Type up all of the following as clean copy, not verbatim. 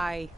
I...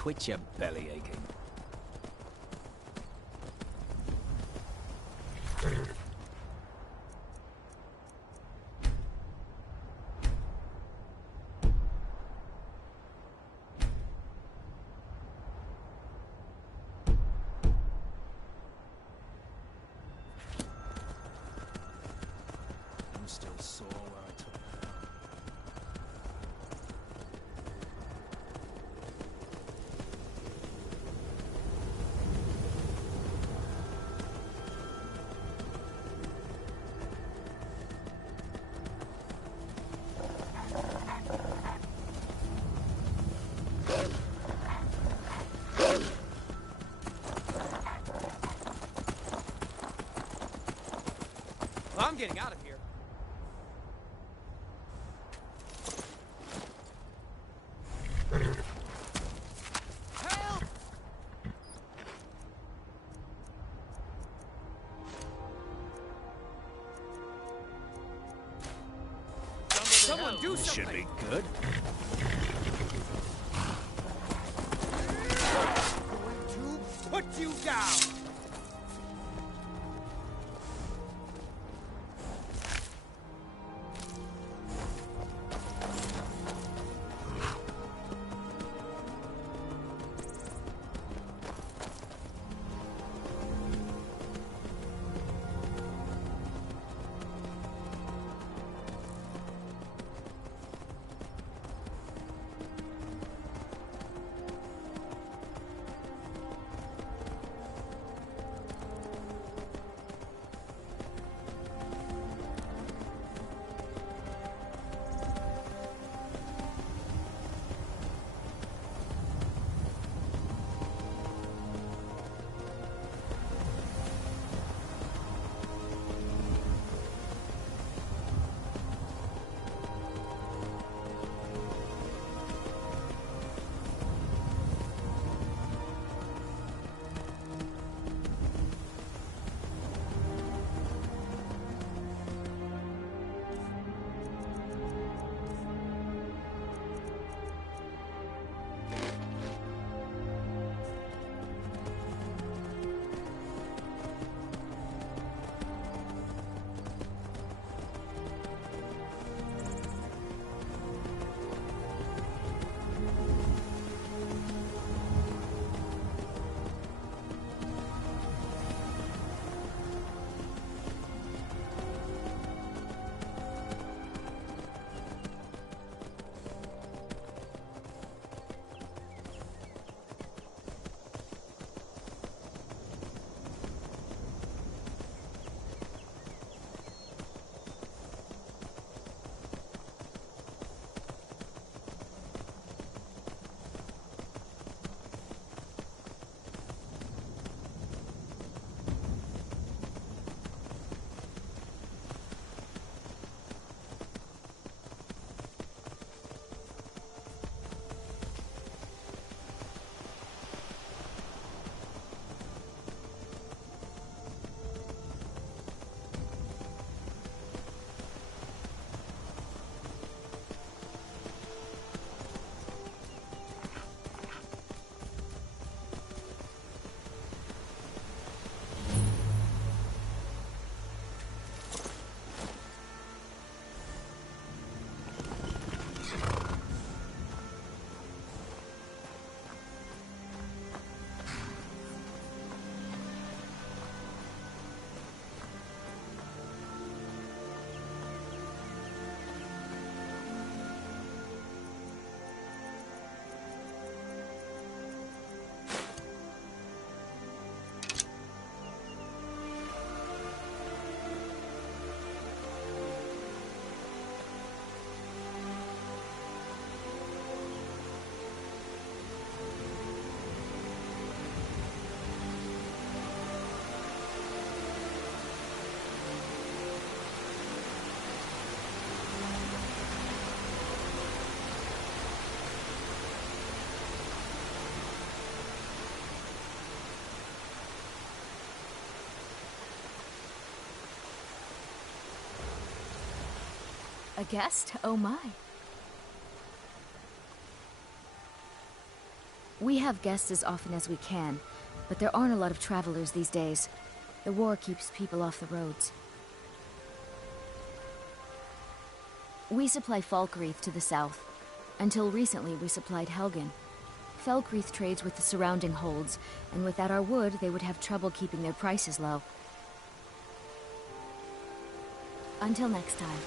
Quit your belly aching. I'm still sore where I took that out. I'm getting out of here. Help! Someone do This something! should be good. Going to put you down! A guest? Oh my. We have guests as often as we can, but there aren't a lot of travelers these days. The war keeps people off the roads. We supply Falkreath to the south. Until recently, we supplied Helgen. Falkreath trades with the surrounding holds, and without our wood, they would have trouble keeping their prices low. Until next time.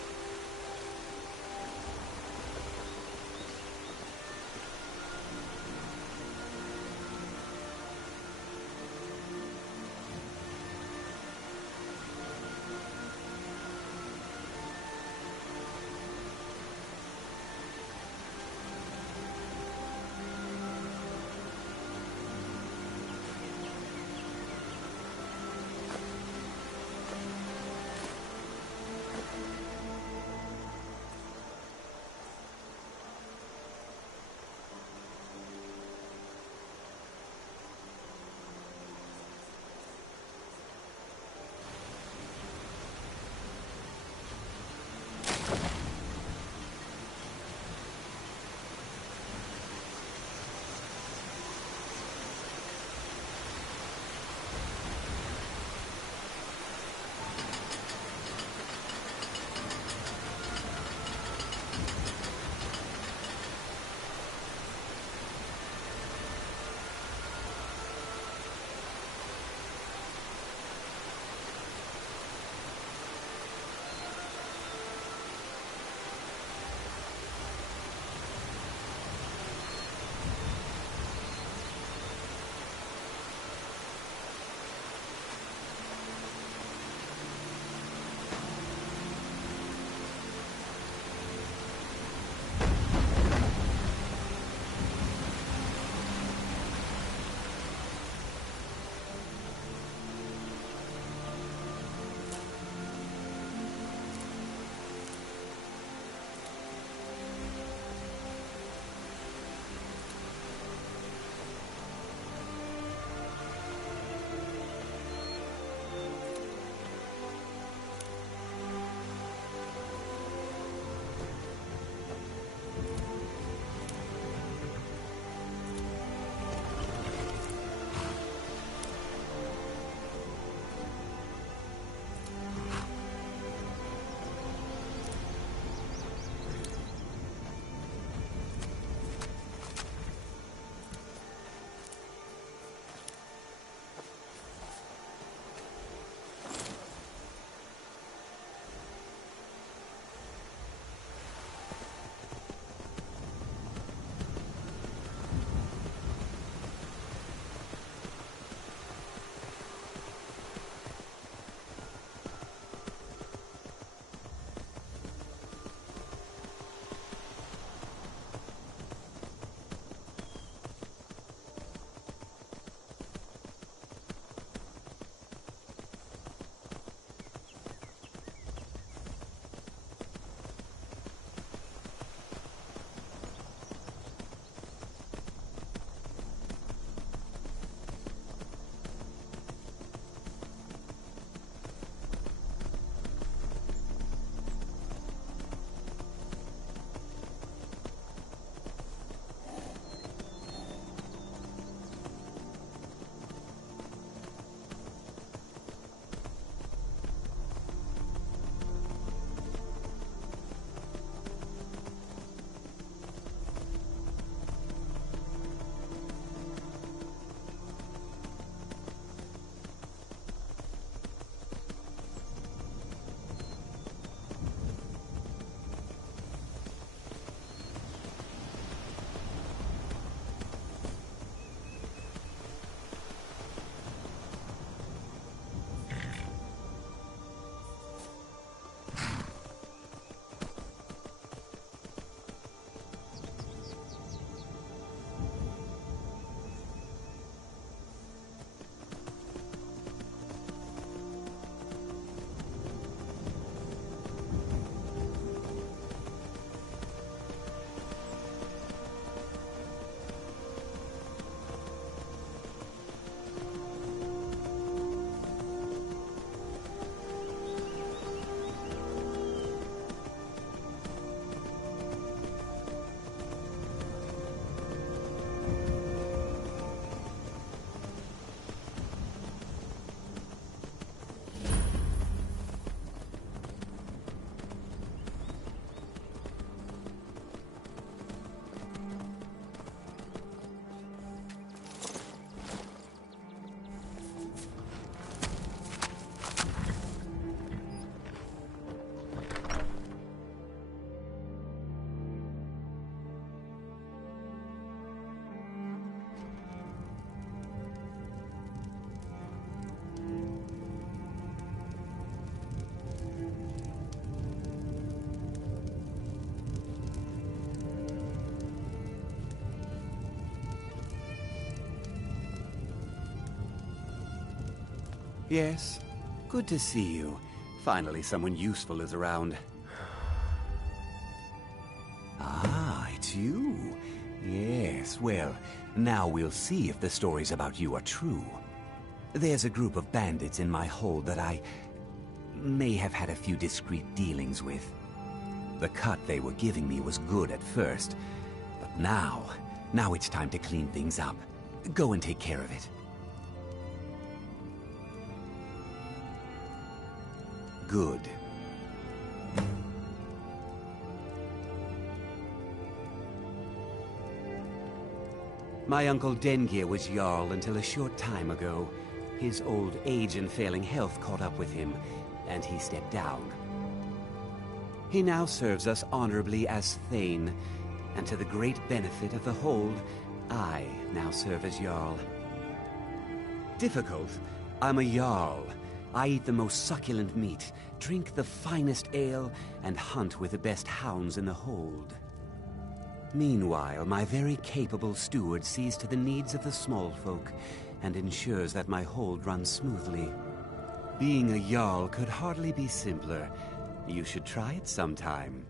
Yes? Good to see you. Finally, someone useful is around. Ah, it's you. Yes, well, now we'll see if the stories about you are true. There's a group of bandits in my hold that I may have had a few discreet dealings with. The cut they were giving me was good at first, but now it's time to clean things up. Go and take care of it. Good. My uncle Dengir was Jarl until a short time ago. His old age and failing health caught up with him, and he stepped down. He now serves us honorably as Thane, and to the great benefit of the hold, I now serve as Jarl. Difficult? I'm a Jarl. I eat the most succulent meat, drink the finest ale, and hunt with the best hounds in the hold. Meanwhile, my very capable steward sees to the needs of the small folk and ensures that my hold runs smoothly. Being a Jarl could hardly be simpler. You should try it sometime.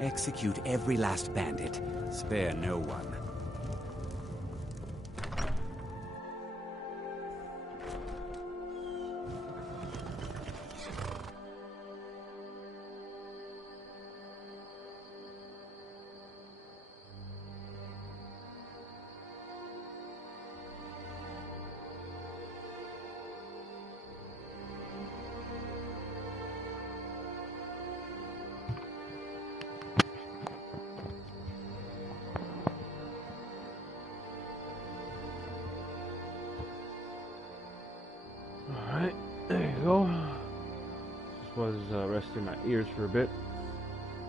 Execute every last bandit. Spare no one. Alright, there you go. Just was resting my ears for a bit.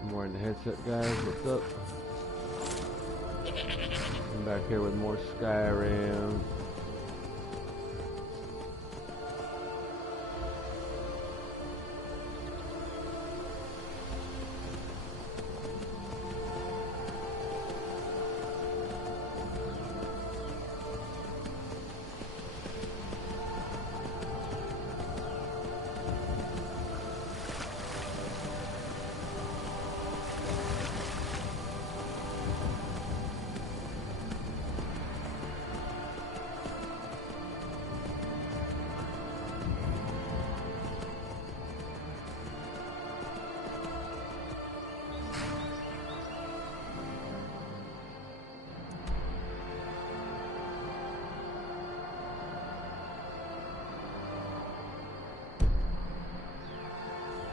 I'm wearing the headset, guys. What's up? I'm back here with more Skyirm.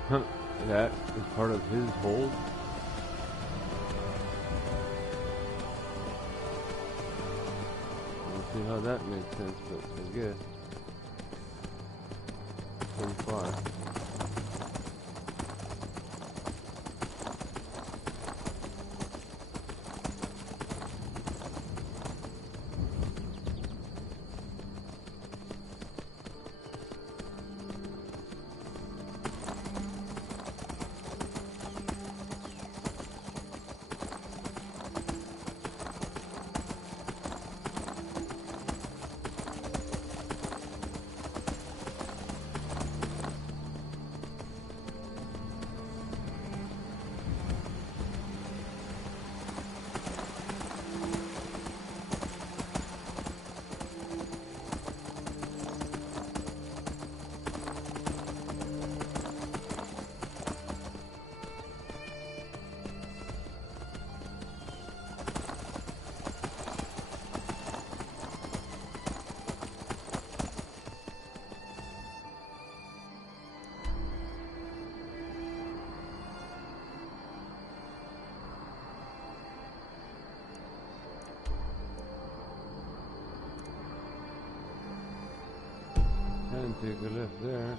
Huh, that is part of his hold? I don't see how that makes sense, but I guess. So far. And take a left there.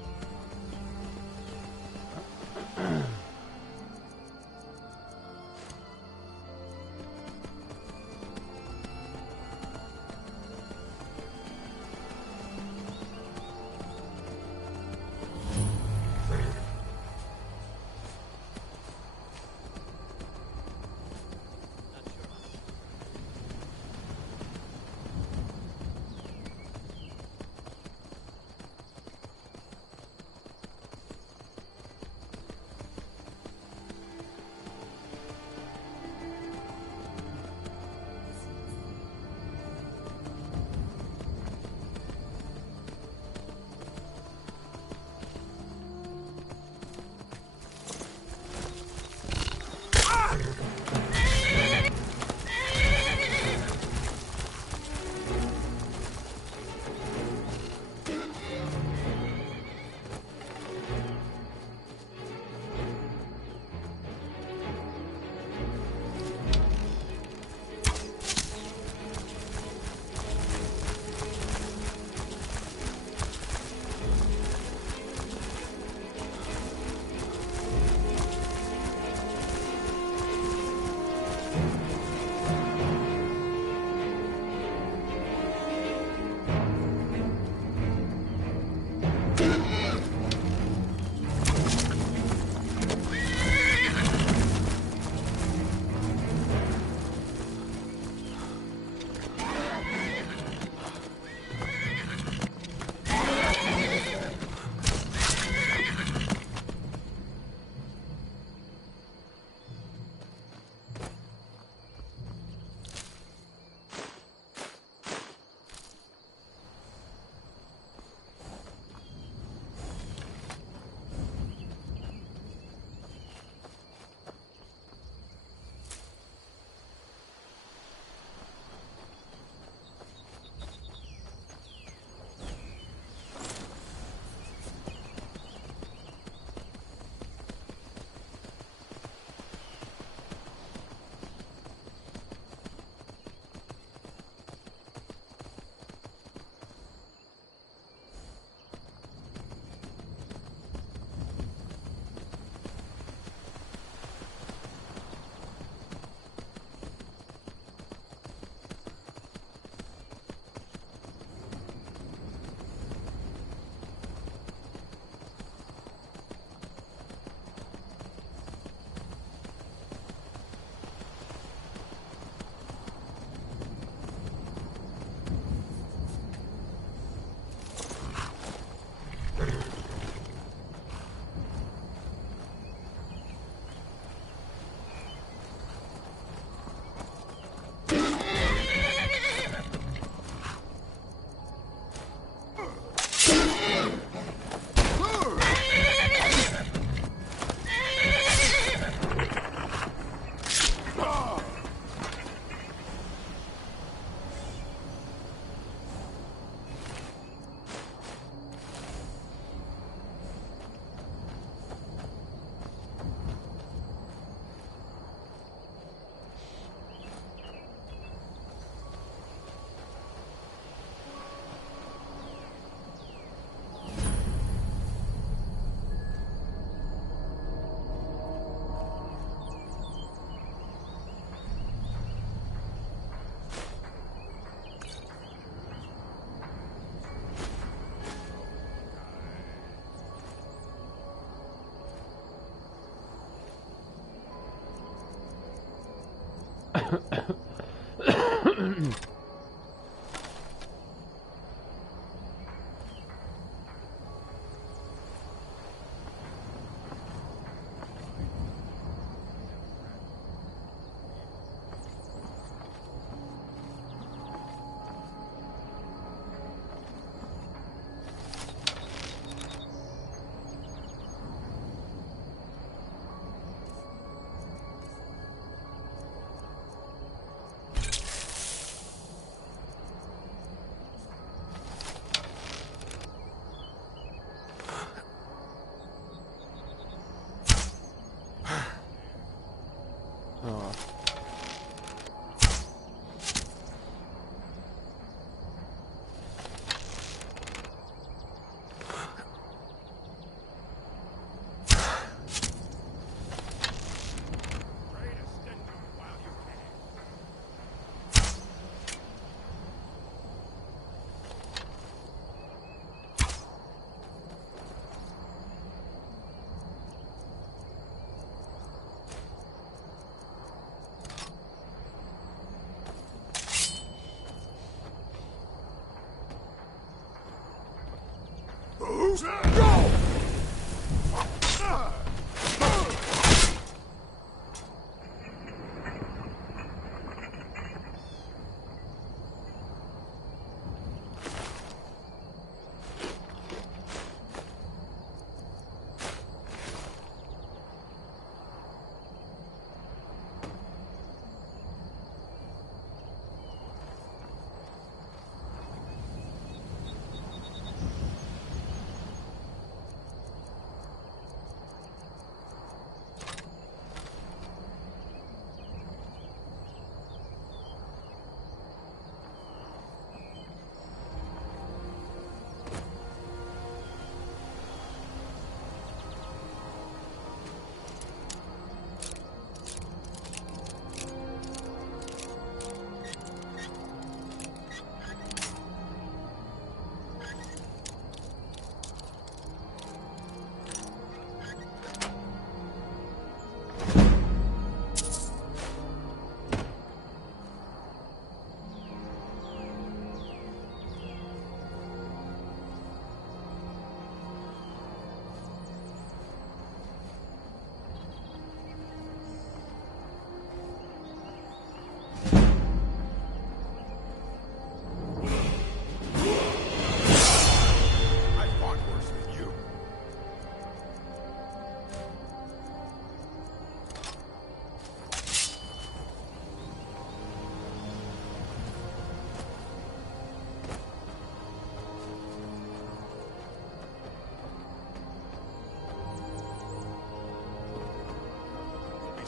Oh. Go!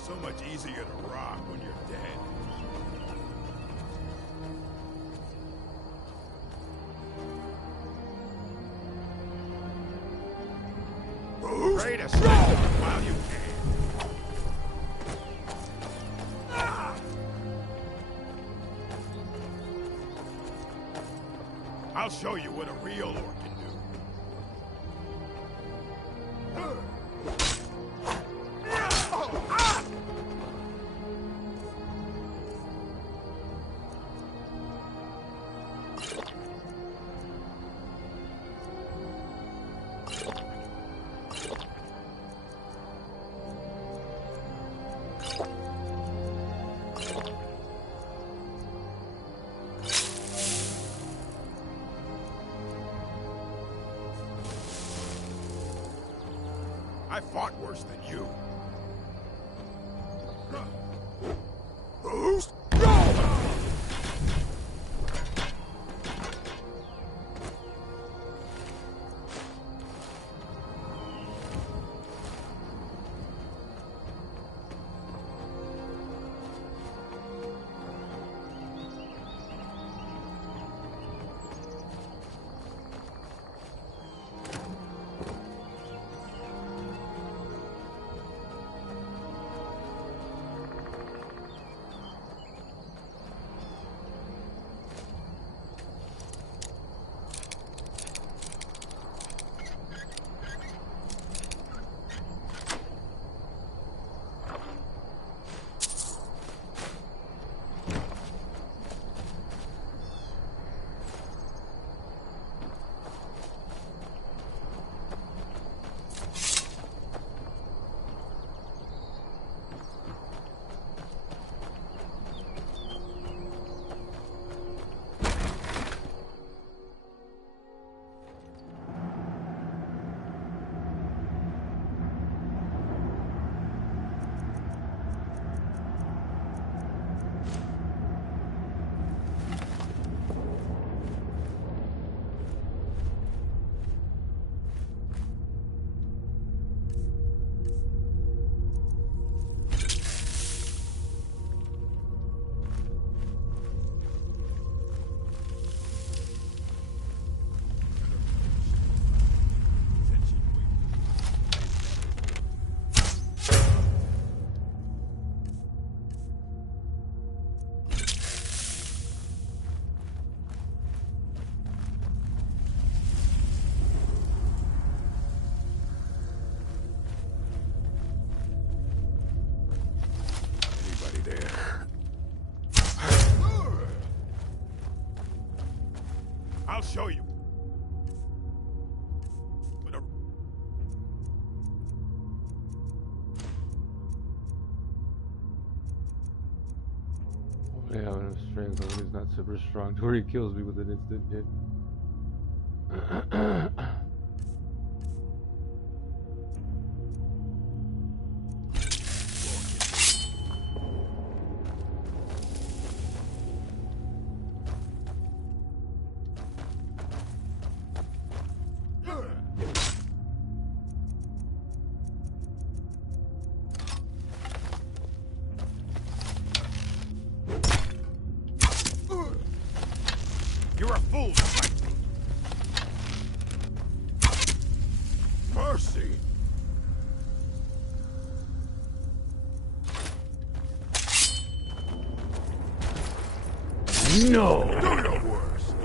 So much easier to rock when you're dead. Pray to stay while you can. I'll show you what a real orc can do. I fought worse than you. Boost! Go! show you. Whatever. Hopefully I have enough strength, but he's not super strong to where he kills me with an instant hit. You're a fool to fight me. Mercy. No! Do your worst.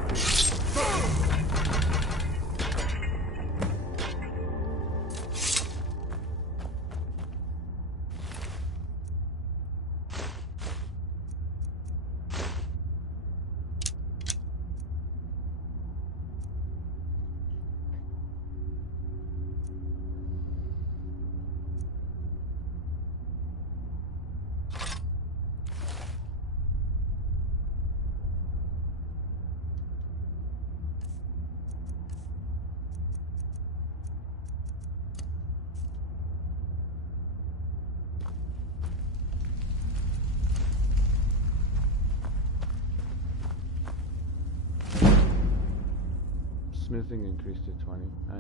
Smithing increased to 20. Nice.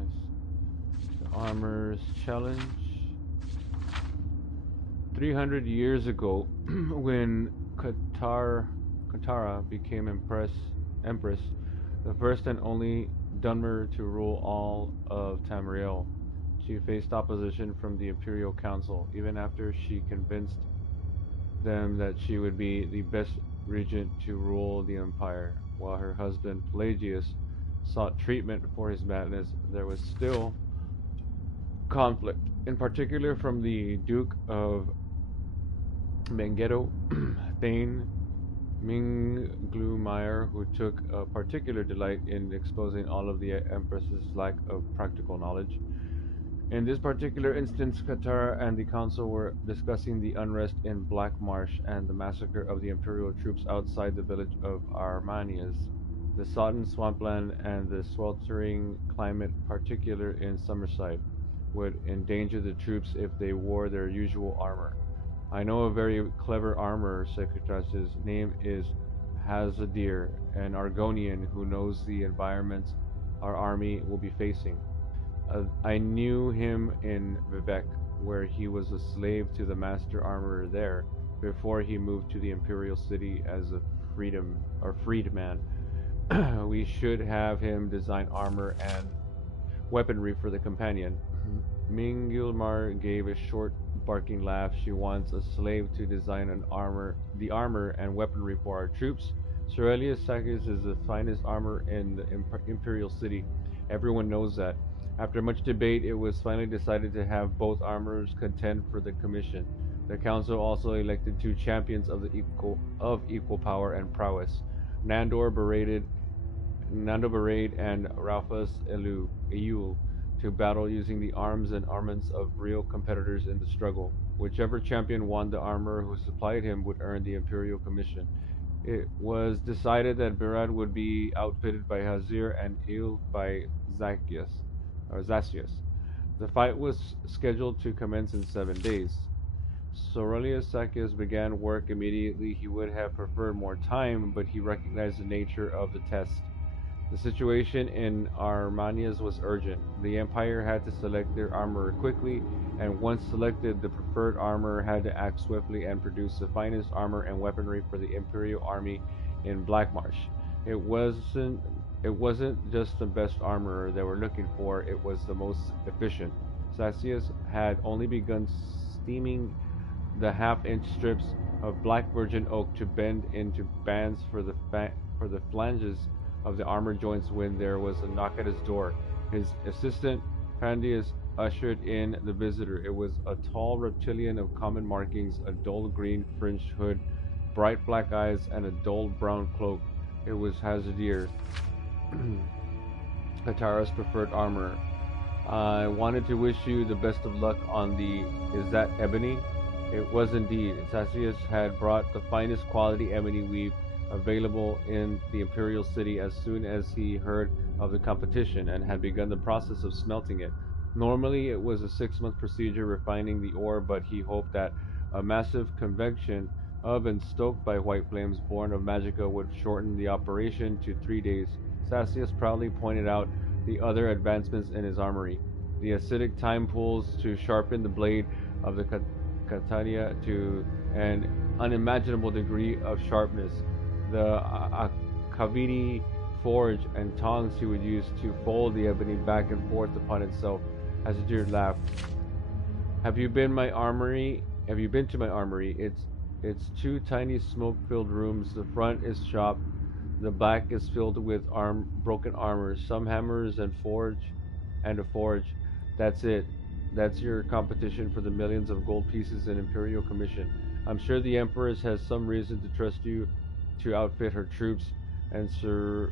The armor's challenge. 300 years ago, when Katara became empress, the first and only Dunmer to rule all of Tamriel, she faced opposition from the Imperial Council, even after she convinced them that she would be the best regent to rule the Empire. While her husband Pelagius sought treatment for his madness, there was still conflict, in particular from the Duke of Mengeto, Thane Minglumire, who took a particular delight in exposing all of the Empress's lack of practical knowledge. In this particular instance, Katara and the Council were discussing the unrest in Black Marsh and the massacre of the Imperial troops outside the village of Armanias. The sodden swampland and the sweltering climate, particularly in Summerside, would endanger the troops if they wore their usual armor. I know a very clever armorer, Secretary. His name is Hazadir, an Argonian who knows the environment our army will be facing. I knew him in Vivek, where he was a slave to the master armorer there, before he moved to the Imperial City as a freedman. We should have him design armor and weaponry for the companion. Mingilmar gave a short, barking laugh. She wants a slave to design the armor and weaponry for our troops. Cerelius Sakis is the finest armor in the Imperial City. Everyone knows that. After much debate, it was finally decided to have both armorers contend for the commission. The council also elected 2 champions of equal power and prowess, Nandor Barade and Ralphus Eul, to battle using the arms and armaments of real competitors in the struggle. Whichever champion won the armor who supplied him would earn the Imperial Commission. It was decided that Barad would be outfitted by Hazir and Eul by Zacius. The fight was scheduled to commence in 7 days. Cerelius Sakis began work immediately. He would have preferred more time, but he recognized the nature of the test. The situation in Armanias was urgent. The Empire had to select their armorer quickly, and once selected, the preferred armorer had to act swiftly and produce the finest armor and weaponry for the Imperial army in Blackmarsh. It wasn't just the best armorer they were looking for, it was the most efficient. Zacius had only begun steaming the half-inch strips of black virgin oak to bend into bands for the flanges of the armor joints when there was a knock at his door. His assistant, Pandius, ushered in the visitor. It was a tall reptilian of common markings, a dull green fringed hood, bright black eyes, and a dull brown cloak. It was Hazadir. Katara's preferred armor. I wanted to wish you the best of luck on the... Is that ebony? It was indeed. Sassius had brought the finest quality ebony weave available in the Imperial City as soon as he heard of the competition and had begun the process of smelting it. Normally it was a 6-month procedure refining the ore, but he hoped that a massive convection oven stoked by white flames born of Magica would shorten the operation to 3 days. Sassius proudly pointed out the other advancements in his armory. The acidic time pools to sharpen the blade of the katana to an unimaginable degree of sharpness, the Kavini forge and tongs he would use to fold the ebony back and forth upon itself. Hazadir laughed. Have you been to my armory? It's 2 tiny smoke-filled rooms. The front is shop. The back is filled with broken armor, some hammers and a forge. That's it. That's your competition for the millions of gold pieces in Imperial Commission. I'm sure the Empress has some reason to trust you to outfit her troops, and Sir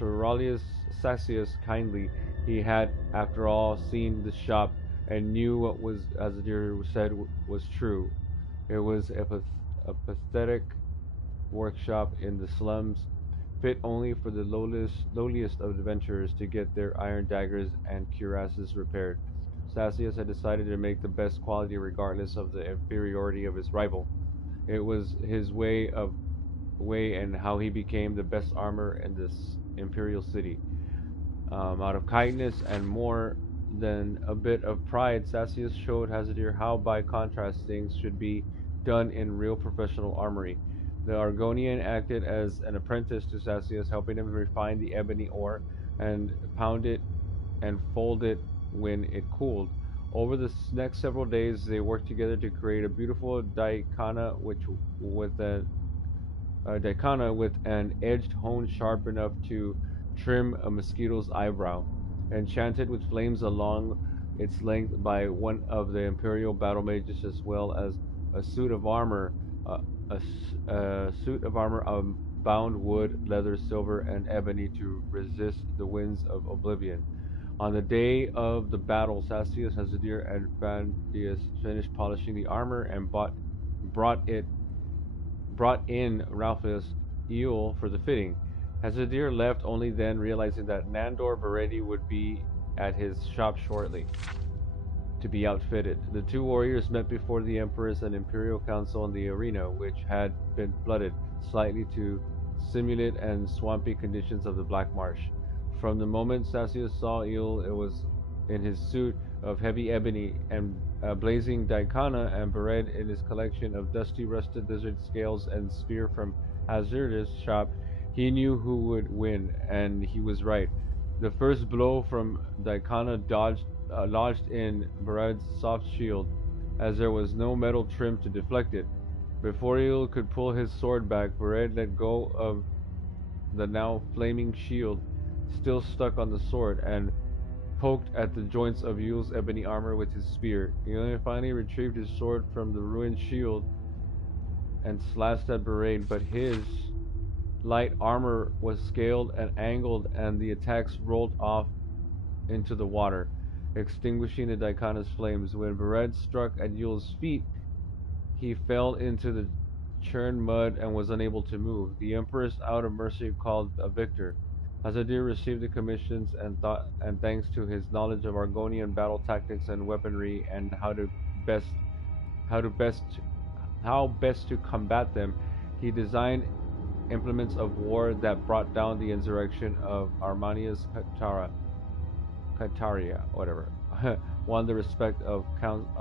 Aurelius Sassius kindly. He had, after all, seen the shop and knew what was, as Adir said, was true. It was a pathetic workshop in the slums, fit only for the lowliest of adventurers to get their iron daggers and cuirasses repaired. Sassius had decided to make the best quality regardless of the inferiority of his rival. It was his way and how he became the best armor in this Imperial City. Out of kindness and more than a bit of pride, Sassius showed Hazadir how, by contrast, things should be done in real professional armory. The Argonian acted as an apprentice to Sassius, helping him refine the ebony ore and pound it and fold it when it cooled. Over the next several days, they worked together to create a beautiful daikana with an edged hone sharp enough to trim a mosquito's eyebrow, enchanted with flames along its length by one of the Imperial battle mages, as well as a suit of armor of bound wood, leather, silver, and ebony to resist the winds of oblivion. On the day of the battle, Sassius, Hazadir, and Bandius finished polishing the armor and brought in Ralphus Ewell for the fitting. Hazadir left only then, realizing that Nandor Baretti would be at his shop shortly to be outfitted. The 2 warriors met before the Empress and Imperial Council in the arena, which had been flooded slightly to simulate and swampy conditions of the Black Marsh. From the moment Sassius saw Ewell, it was in his suit of heavy ebony and blazing daikana and beret in his collection of dusty rusted lizard scales and spear from Hazadir's shop. He knew who would win, and he was right. The first blow from daikana lodged in Barad's soft shield, as there was no metal trim to deflect it. Before Ewell could pull his sword back, Barad let go of the now flaming shield, still stuck on the sword, and poked at the joints of Ewell's ebony armor with his spear. He finally retrieved his sword from the ruined shield and slashed at Barad, but his light armor was scaled and angled, and the attacks rolled off into the water, extinguishing the daikana's flames. When Barad struck at Ewell's feet, he fell into the churned mud and was unable to move. The Empress, out of mercy, called a victor. Hazadir received the commissions and thanks to his knowledge of Argonian battle tactics and weaponry and how best to combat them, he designed implements of war that brought down the insurrection of Armania's Kataria, whatever, won the respect of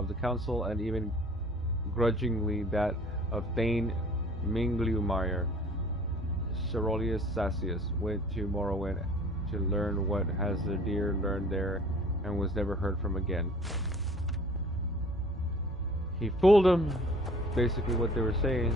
the council and even grudgingly that of Thane Minglumire. Sir Aurelius Sassius went to Morrowind to learn what Hazadir learned there and was never heard from again. He fooled him, basically what they were saying.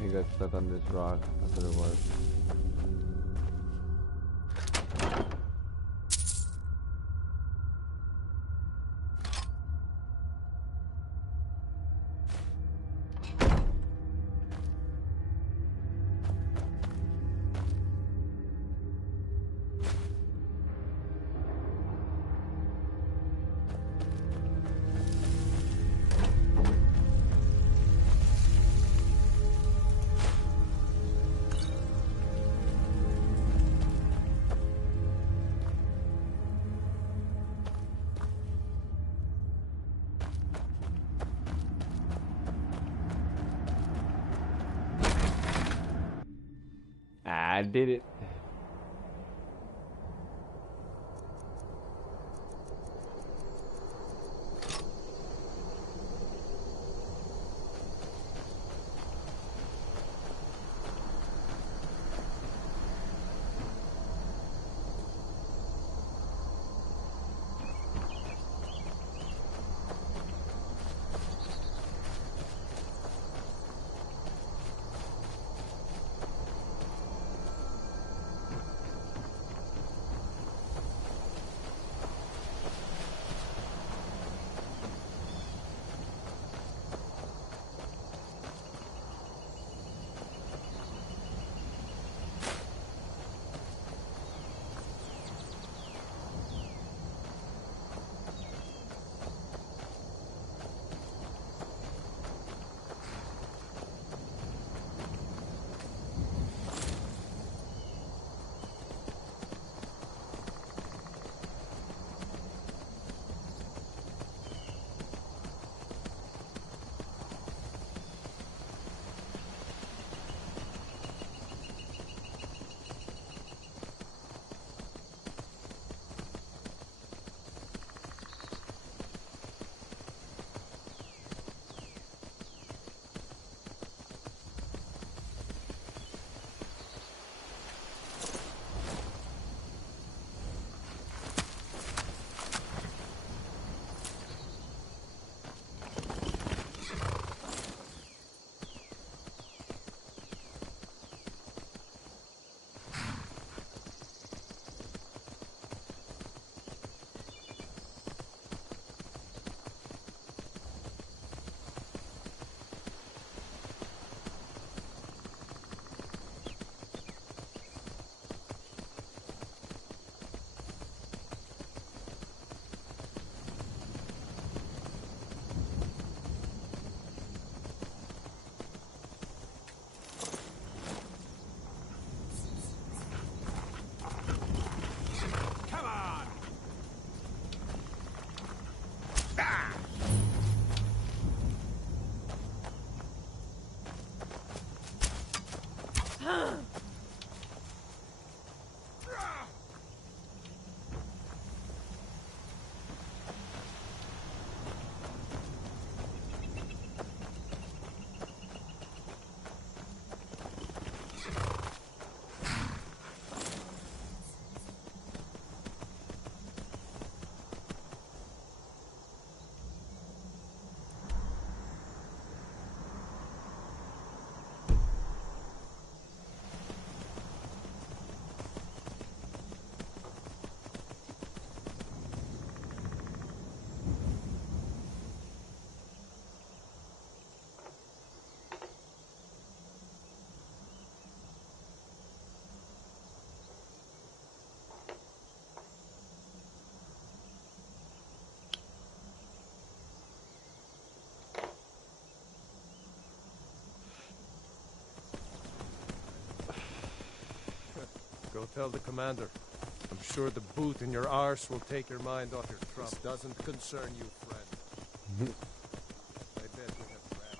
He got stuck on this rock. That's what it was. I did it. Go tell the commander. I'm sure the boot in your arse will take your mind off your trouble. This doesn't concern you, friend. I bet we have rats.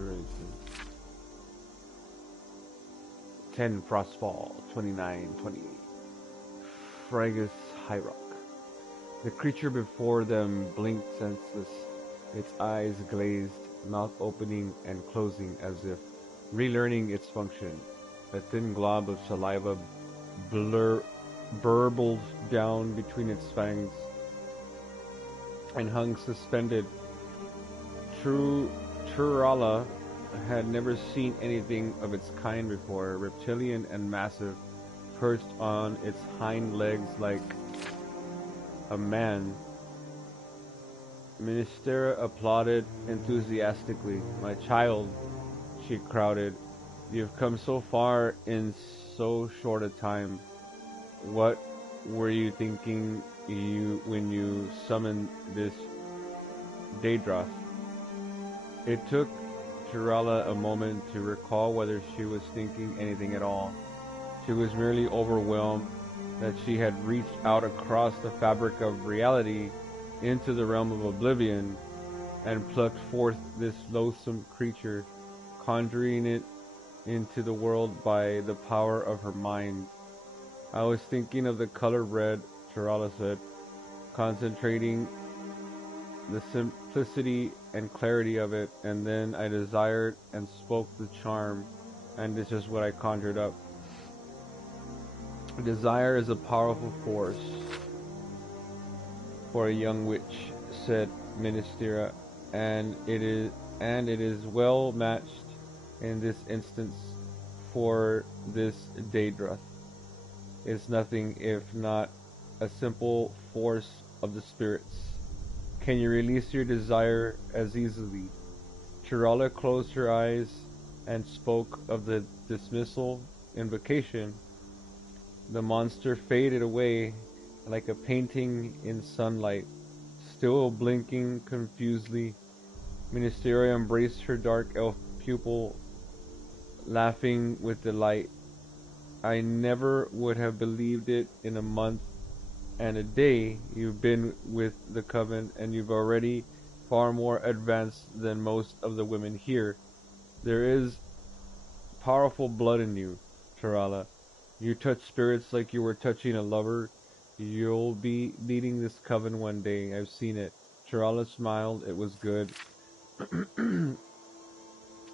duration. 10 Frostfall, 29-28. Fragus Hyrock. The creature before them blinked senseless, its eyes glazed, mouth opening and closing as if relearning its function. A thin glob of saliva burbled down between its fangs and hung suspended. Turala had never seen anything of its kind before, reptilian and massive, perched on its hind legs like a man. Ministera applauded enthusiastically. "My child," she crowded, "you've come so far in so short a time. What were you thinking when you summoned this Daedroth?" It took Turala a moment to recall whether she was thinking anything at all. She was merely overwhelmed that she had reached out across the fabric of reality into the realm of oblivion and plucked forth this loathsome creature, conjuring it into the world by the power of her mind. "I was thinking of the color red," Turala said, concentrating the simplicity and clarity of it, "and then I desired and spoke the charm, and this is what I conjured up." "Desire is a powerful force for a young witch," said Ministera, and it is well matched in this instance, for this Daedroth is nothing if not a simple force of the spirits. Can you release your desire as easily? Turala closed her eyes and spoke of the dismissal invocation. The monster faded away like a painting in sunlight, still blinking confusedly. Ministera embraced her dark elf pupil, laughing with delight. "I never would have believed it. In a month and a day you've been with the Coven, and you've already far more advanced than most of the women here. There is powerful blood in you, Turala. You touch spirits like you were touching a lover. You'll be leading this Coven one day. I've seen it." Turala smiled. It was good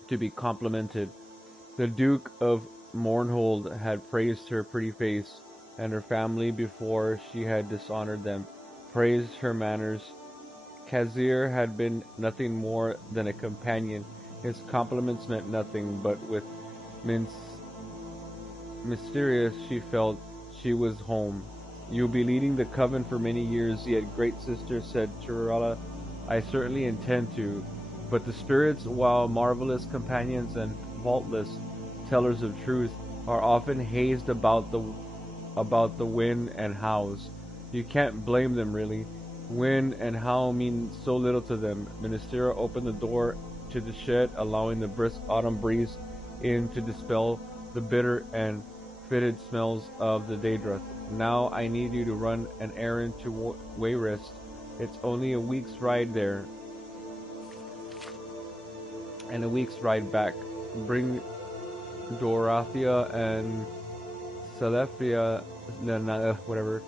to be complimented. The Duke of Mournhold had praised her pretty face and her family before she had dishonored them, praised her manners. Kazir had been nothing more than a companion. His compliments meant nothing, but with mysterious she felt she was home. "You'll be leading the Coven for many years yet, great sister," said Turala. "I certainly intend to, but the spirits, while marvelous companions and faultless tellers of truth, are often hazed about the when and hows. You can't blame them, really. When and how mean so little to them." Ministera opened the door to the shed, allowing the brisk autumn breeze in to dispel the bitter and fetid smells of the Daedroth. "Now I need you to run an errand to Wayrest. It's only a week's ride there, and a week's ride back. Bring Dorothea and Celephia, whatever,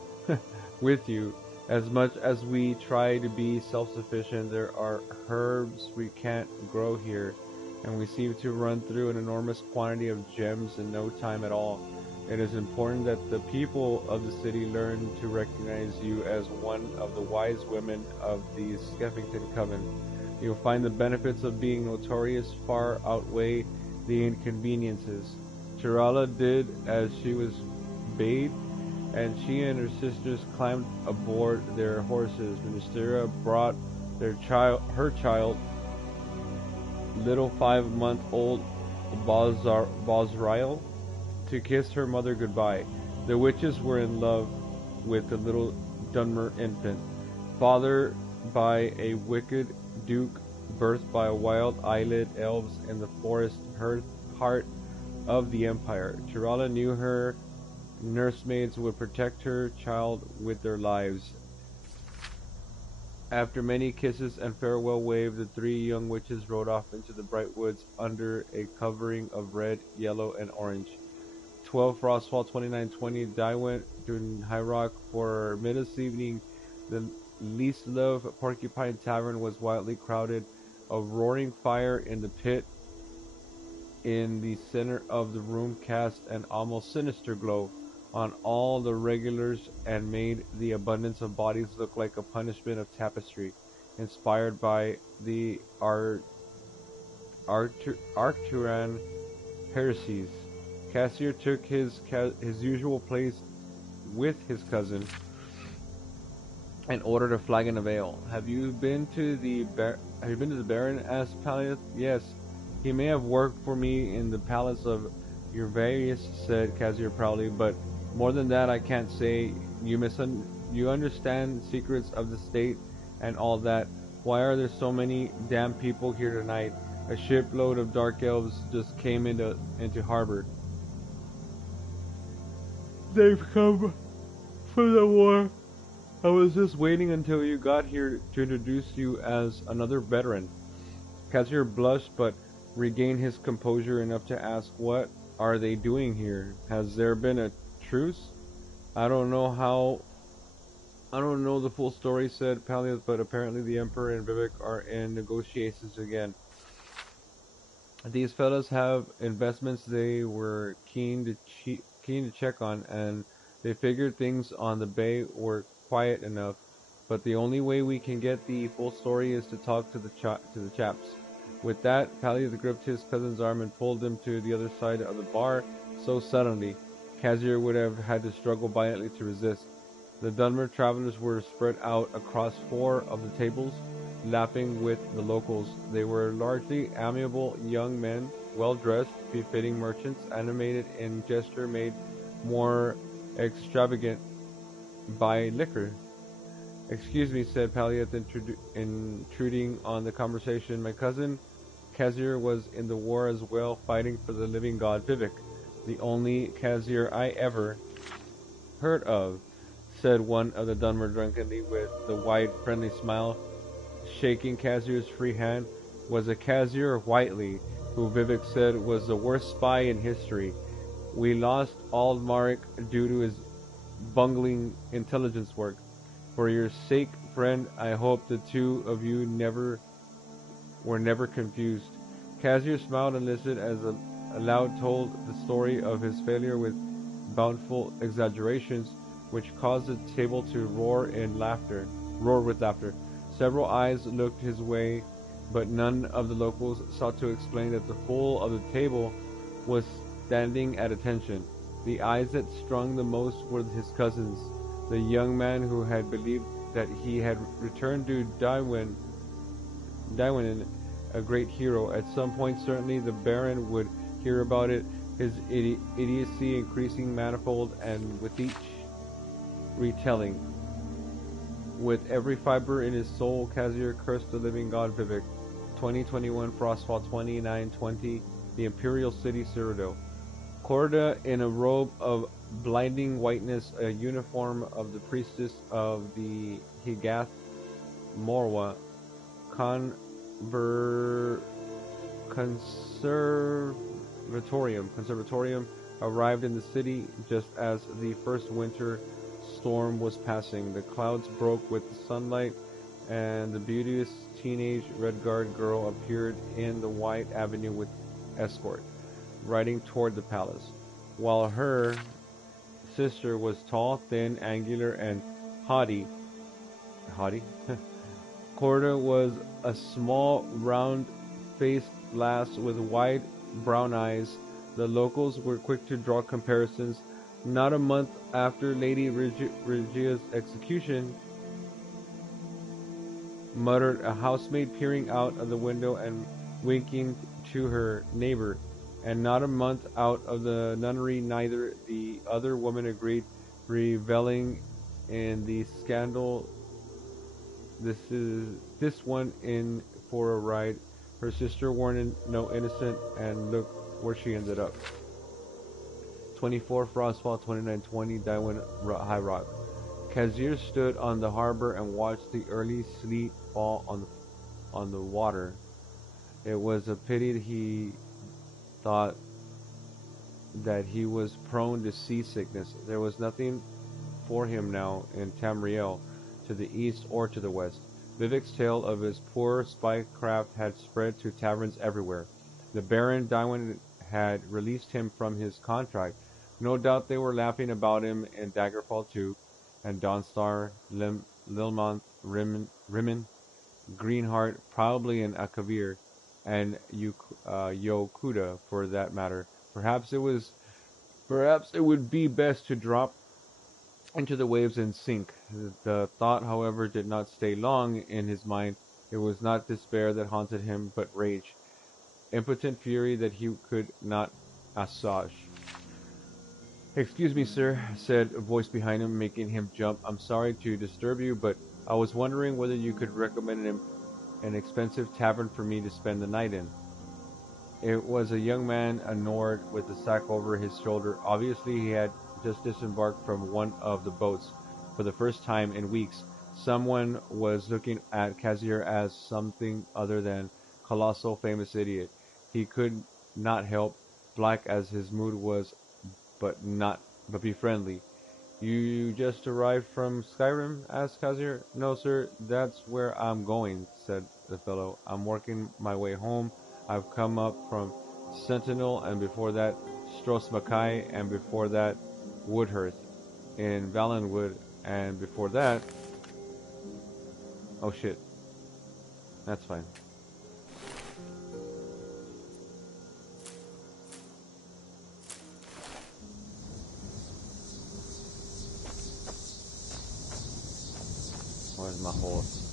with you. As much as we try to be self-sufficient, there are herbs we can't grow here, and we seem to run through an enormous quantity of gems in no time at all. It is important that the people of the city learn to recognize you as one of the wise women of the Skeffington Coven. You'll find the benefits of being notorious far outweigh the inconveniences." Turala did as she was bade, and she and her sisters climbed aboard their horses. Ministera brought her child, little 5-month-old Bosrael, to kiss her mother goodbye. The witches were in love with the little Dunmer infant, fathered by a wicked duke, birthed by wild-eyed elves in the forest heart of the Empire. Turala knew her nursemaids would protect her child with their lives. After many kisses and farewell wave, the three young witches rode off into the bright woods under a covering of red, yellow, and orange. 12 Frostfall 2920 Daiwent during High Rock. For mid this evening, the least loved Porcupine Tavern was wildly crowded. A roaring fire in the pit in the center of the room cast an almost sinister glow on all the regulars and made the abundance of bodies look like a punishment of tapestry, inspired by the Arcturan heresies. Cassier took his usual place with his cousin and ordered a flagon of ale. Have you been to the Baron? Asked Paliath. Yes, he may have worked for me in the palace of Urvarius, said Cassier proudly, but more than that I can't say. You understand secrets of the state and all that. Why are there so many damn people here tonight? A shipload of dark elves just came into harbor. They've come from the war. I was just waiting until you got here to introduce you as another veteran. Cassier blushed but regained his composure enough to ask, what are they doing here? Has there been a truce? I don't know the full story, said Paliath, but apparently the Emperor and Vivek are in negotiations again. These fellas have investments they were keen to check on, and they figured things on the bay were quiet enough. But the only way we can get the full story is to talk to the chaps. With that, Paliath gripped his cousin's arm and pulled him to the other side of the bar so suddenly, Cassier would have had to struggle violently to resist. The Dunmer travelers were spread out across 4 of the tables, laughing with the locals. They were largely amiable young men, well-dressed, befitting merchants, animated in gesture made more extravagant by liquor. Excuse me, said Paliath, intruding on the conversation. My cousin Cassier was in the war as well, fighting for the living god Vivek. The only Cassier I ever heard of, said one of the Dunmer drunkenly with the wide, friendly smile, shaking Cassier's free hand, was a Cassier Whiteley, who Vivek said was the worst spy in history. We lost Aldmaric due to his bungling intelligence work. For your sake, friend, I hope the two of you were never confused. Cassier smiled and listened as aloud told the story of his failure with bountiful exaggerations, which caused the table to roar with laughter. Several eyes looked his way, but none of the locals sought to explain that the fool of the table was standing at attention. The eyes that strung the most were his cousin's. The young man who had believed that he had returned to Daiwin, a great hero. At some point, certainly, the Baron would hear about it, his idiocy increasing manifold, and with each retelling. With every fiber in his soul, Cassier cursed the living god Vivek. 2021 Frostfall 2920, the Imperial City, Cyrodiil. Corda, in a robe of blinding whiteness, a uniform of the priestess of the Higath Morwa, conservatorium, arrived in the city just as the first winter storm was passing. The clouds broke with the sunlight, and the beauteous teenage Redguard girl appeared in the white avenue with escort, riding toward the palace, while her sister was tall, thin, angular, and haughty. Corda was a small, round-faced lass with wide brown eyes. The locals were quick to draw comparisons. Not a month after Lady Regia's execution, muttered a housemaid peering out of the window and winking to her neighbor. And not a month out of the nunnery, neither, the other woman agreed, reveling in the scandal. This one in for a ride. Her sister warned no innocent, and look where she ended up. 24 Frostfall 2920 Daiwin High Rock. Kazir stood on the harbor and watched the early sleet fall on the water. It was a pity, he thought, that he was prone to seasickness. There was nothing for him now in Tamriel, to the east or to the west. Vivek's tale of his poor spy craft had spread to taverns everywhere. The Baron Daiwin had released him from his contract. No doubt they were laughing about him in Daggerfall 2, and Dawnstar, Lilmonth, Rimmon, Greenheart, probably in Akavir, and Yokuda for that matter. Perhaps it would be best to drop into the waves and sink. The thought, however, did not stay long in his mind. It was not despair that haunted him, but rage, impotent fury that he could not assuage. "Excuse me, sir," said a voice behind him, making him jump. "I'm sorry to disturb you, but I was wondering whether you could recommend an expensive tavern for me to spend the night in." It was a young man, a Nord, with a sack over his shoulder. Obviously, he had just disembarked from one of the boats for the first time in weeks. Someone was looking at Kazir as something other than colossal famous idiot. He could not help, black as his mood was, but be friendly. "You just arrived from Skyirm?" asked Kazir. "No, sir, that's where I'm going," said the fellow. "I'm working my way home. I've come up from Sentinel, and before that Strosmakai, and before that Woodhearth in Valenwood, and before that..." Oh shit. That's fine. Where's my horse?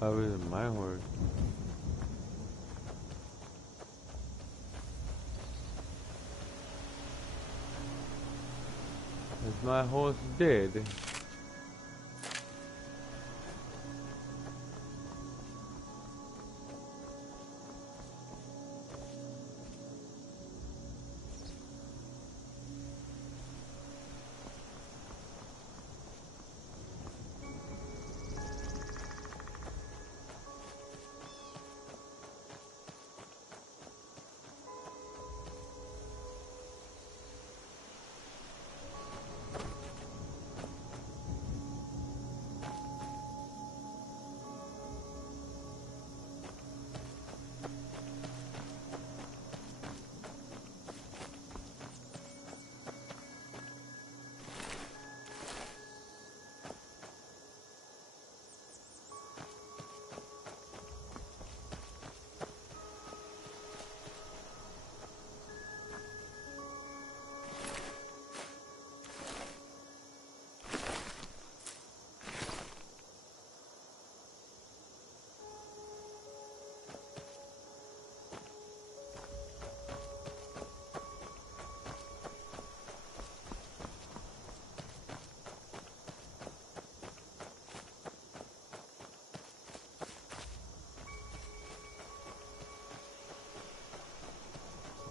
Probably my horse. Is my horse dead?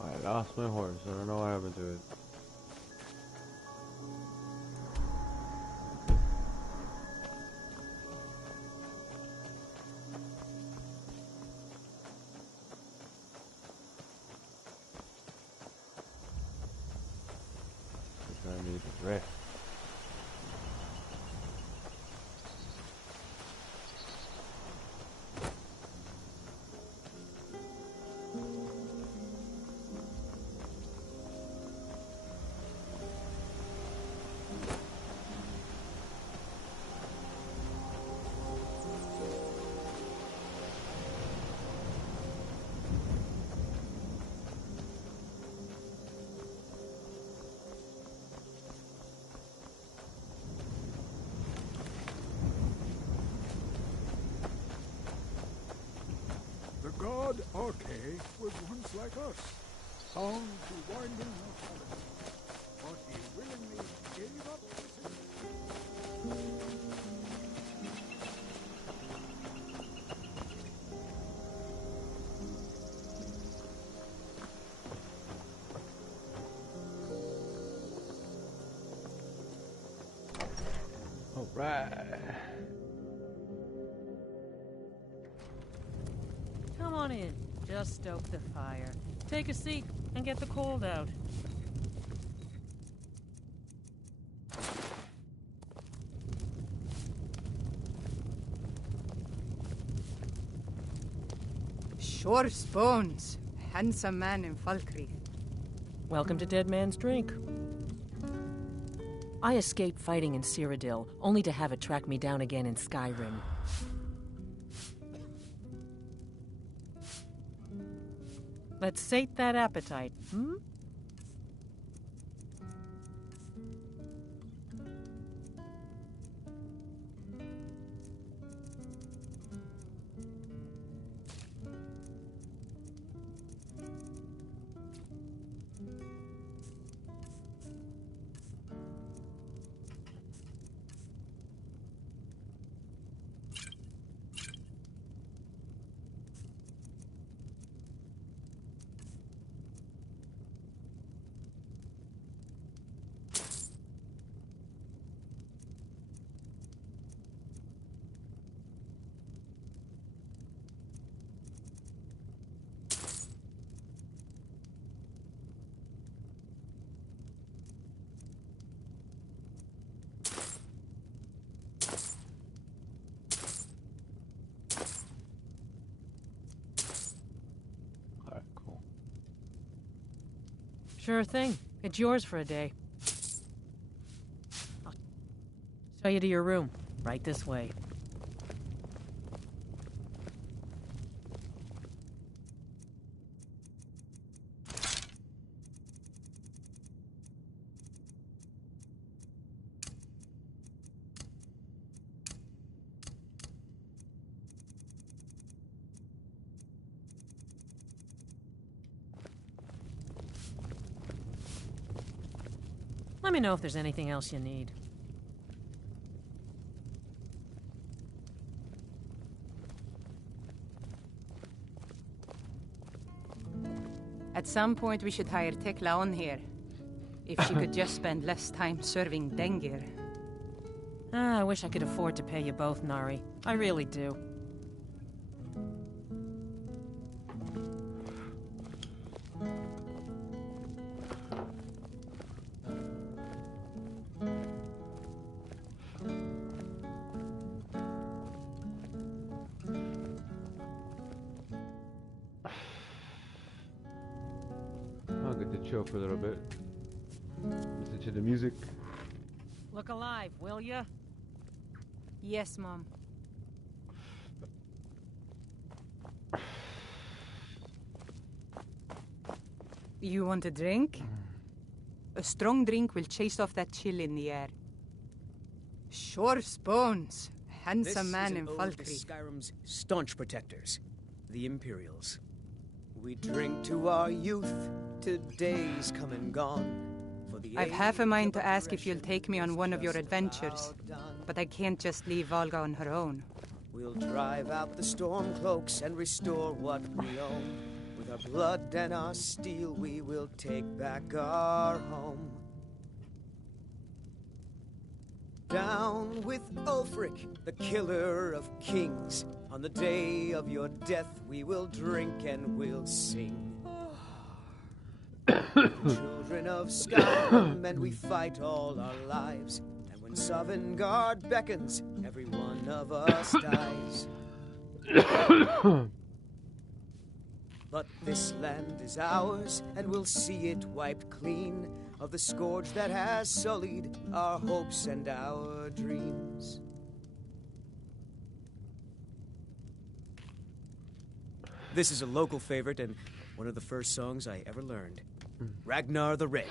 I lost my horse. I don't know what happened to it. I need to rest. god Arke was once like us, bound to winding mortality. But he willingly gave up his... All right. Come on in. Just stoke the fire. Take a seat and get the cold out. Sure bones. Handsome man in Falkreath. Welcome to Dead Man's Drink. I escaped fighting in Cyrodiil, only to have it track me down again in Skyirm. Let's sate that appetite, hmm? Alright, cool. Sure thing. It's yours for a day. I'll show you to your room. Right this way. Let me know if there's anything else you need. At some point we should hire Tekla on here. If she could just spend less time serving Dengir. I wish I could afford to pay you both, Nari. I really do. I'll get to chill for a little bit. Listen to the music. Look alive, will ya? Yes, Mom. You want a drink? A strong drink will chase off that chill in the air. Sure bones. Handsome man in Falkreath. Skyrim's staunch protectors, the Imperials. We drink to our youth, to days come and gone. For the I've half a age mind of to ask if you'll aggression take me on is one of your just adventures, about done. but I can't just leave Volga on her own. We'll drive out the storm cloaks and restore what we own. With our blood and our steel, we will take back our home. Down with Ulfric, the killer of kings. On the day of your death, we will drink and we'll sing. Children of Skyrim, and we fight all our lives. And when Sovngarde beckons, every one of us dies. But this land is ours, and we'll see it wiped clean of the scourge that has sullied our hopes and our dreams. This is a local favorite and one of the first songs I ever learned. Ragnar the Red.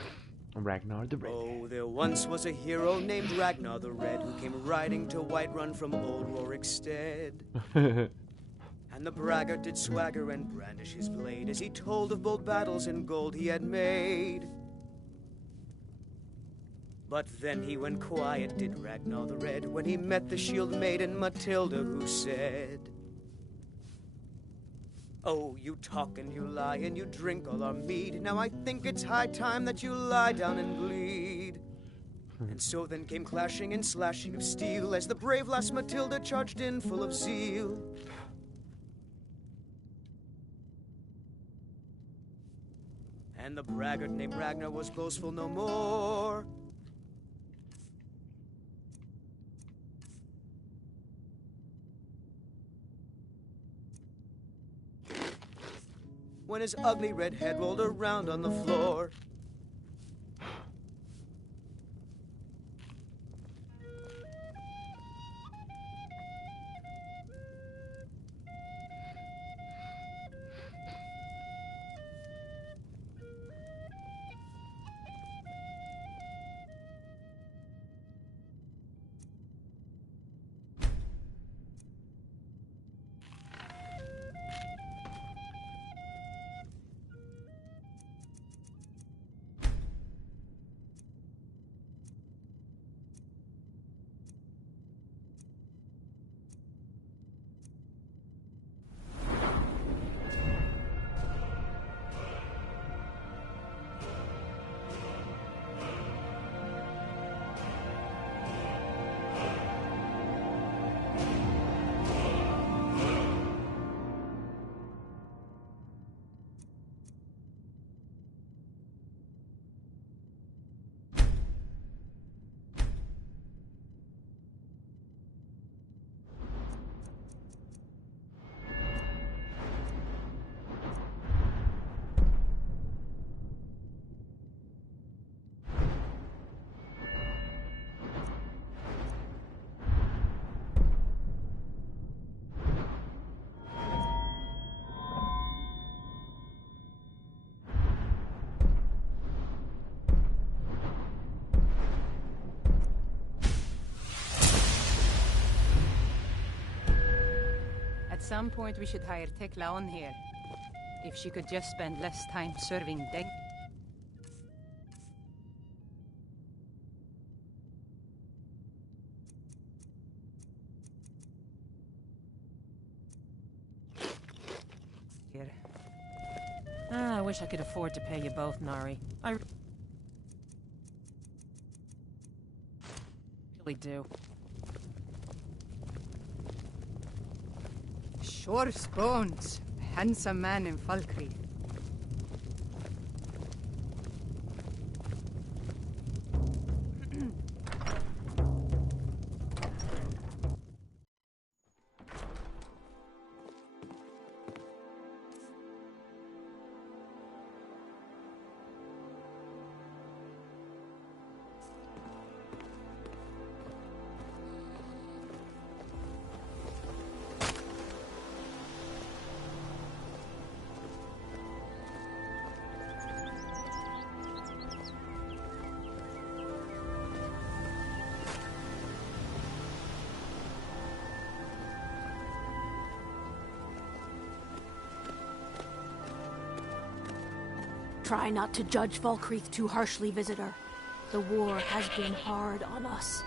Ragnar the Red. Oh, there once was a hero named Ragnar the Red who came riding to Whiterun from old Rorikstead. And And the braggart did swagger and brandish his blade as he told of bold battles and gold he had made. But then he went quiet, did Ragnar the Red, when he met the shield maiden Matilda, who said, "Oh, you talk and you lie and you drink all our mead. Now I think it's high time that you lie down and bleed." And so then came clashing and slashing of steel as the brave lass Matilda charged in full of zeal. And the braggart named Ragnar was boastful no more. When his ugly red head rolled around on the floor. At some point we should hire Tekla on here. If she could just spend less time serving deck. Here. I wish I could afford to pay you both, Nari. I really do. Sure Bones, handsome man in Falkreath. Try not to judge Falkreath too harshly, visitor. The war has been hard on us.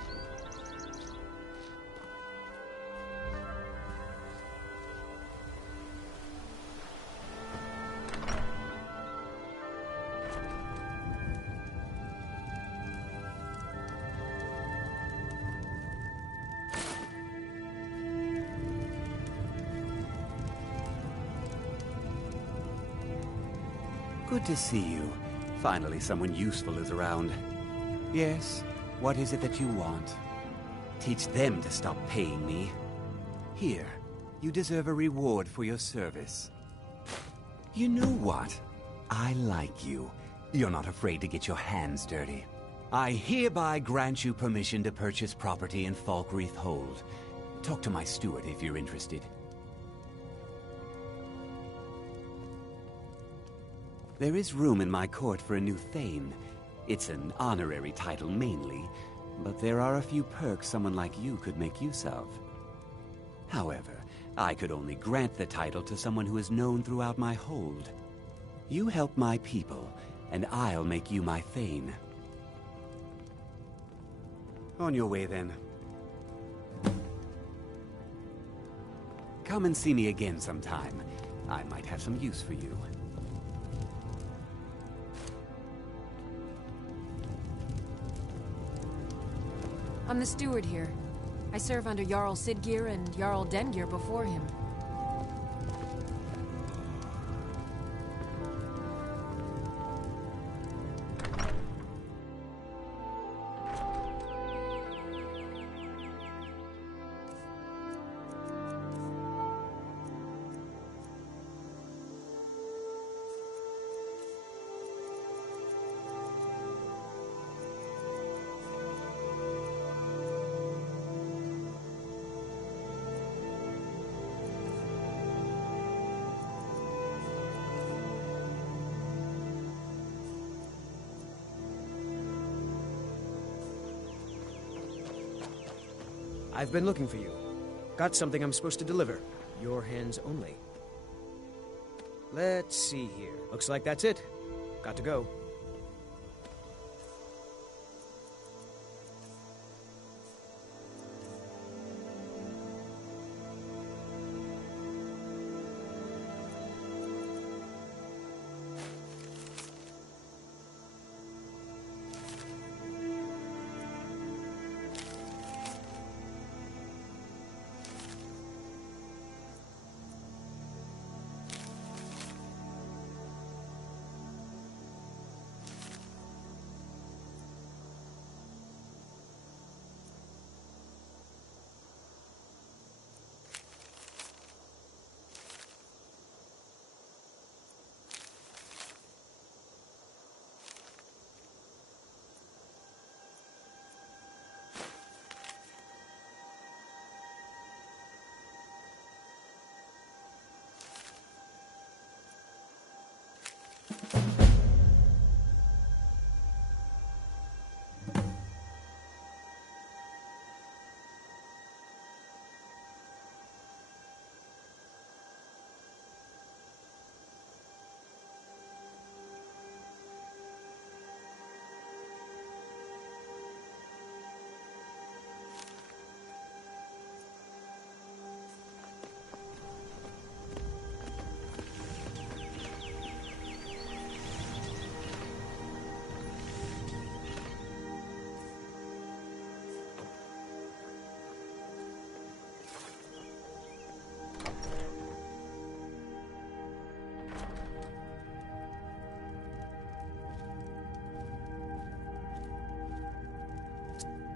Good to see you. Finally, someone useful is around. Yes, what is it that you want? Teach them to stop paying me. Here, you deserve a reward for your service. You know what? I like you. You're not afraid to get your hands dirty. I hereby grant you permission to purchase property in Falkreath Hold. Talk to my steward if you're interested. There is room in my court for a new Thane. It's an honorary title mainly, but there are a few perks someone like you could make use of. However, I could only grant the title to someone who is known throughout my hold. You help my people, and I'll make you my Thane. On your way, then. Come and see me again sometime. I might have some use for you. I'm the steward here. I serve under Jarl Siggeir and Jarl Dengeir before him. I've been looking for you. Got something I'm supposed to deliver. Your hands only. Let's see here. Looks like that's it. Got to go.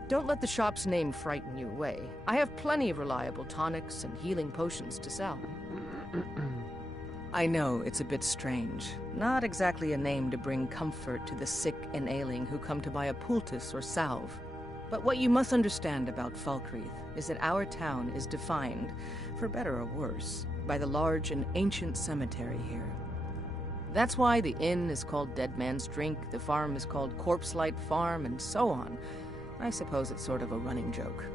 Don't let the shop's name frighten you away. I have plenty of reliable tonics and healing potions to sell. I know it's a bit strange. Not exactly a name to bring comfort to the sick and ailing who come to buy a poultice or salve. But what you must understand about Falkreath is that our town is defined, for better or worse, by the large and ancient cemetery here. That's why the inn is called Dead Man's Drink, the farm is called Corpse Light Farm, and so on. I suppose it's sort of a running joke.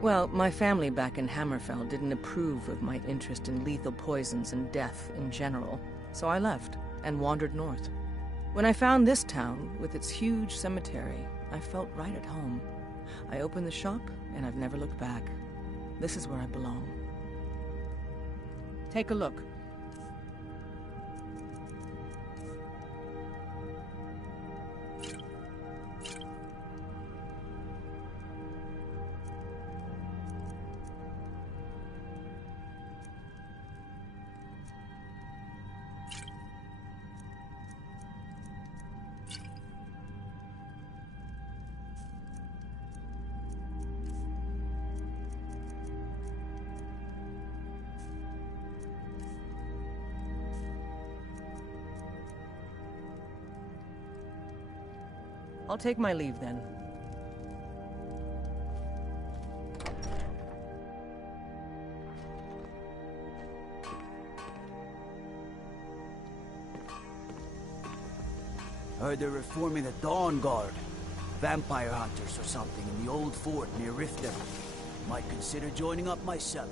Well, my family back in Hammerfell didn't approve of my interest in lethal poisons and death in general, so I left and wandered north. When I found this town, with its huge cemetery, I felt right at home. I opened the shop, and I've never looked back. This is where I belong. Take a look. I'll take my leave then. Heard they're reforming the Dawn Guard. Vampire hunters or something in the old fort near Riften. Might consider joining up myself.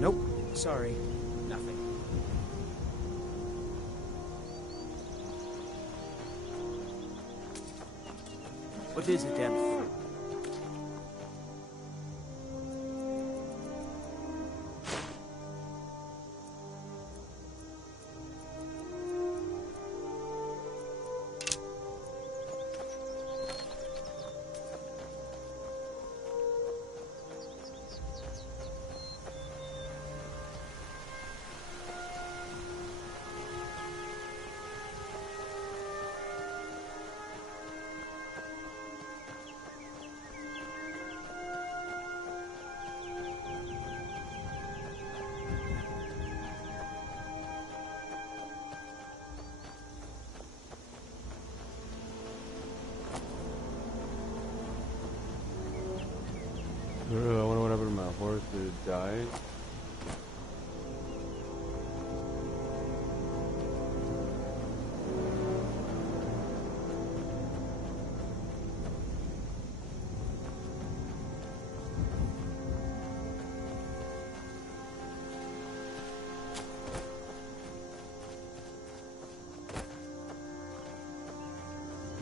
Nope. Sorry. Nothing. What is it, Elf? I wonder what happened to my horse. Did it die?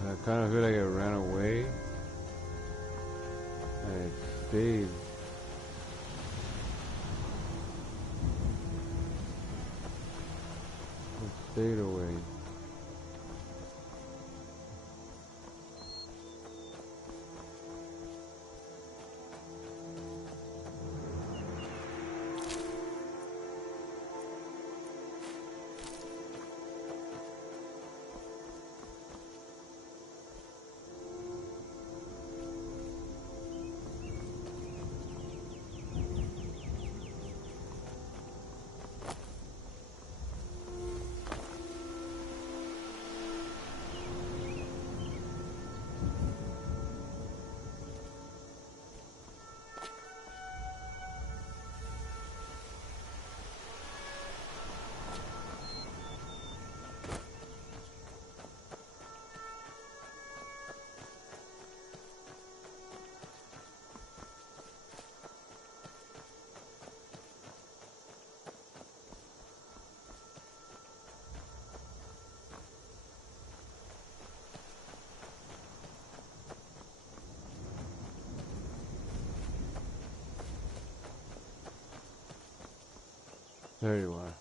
I kind of feel like it ran away. And it stayed. It stayed away. There you are.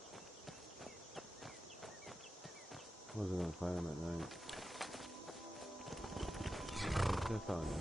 Wasn't gonna find him at night. I found him.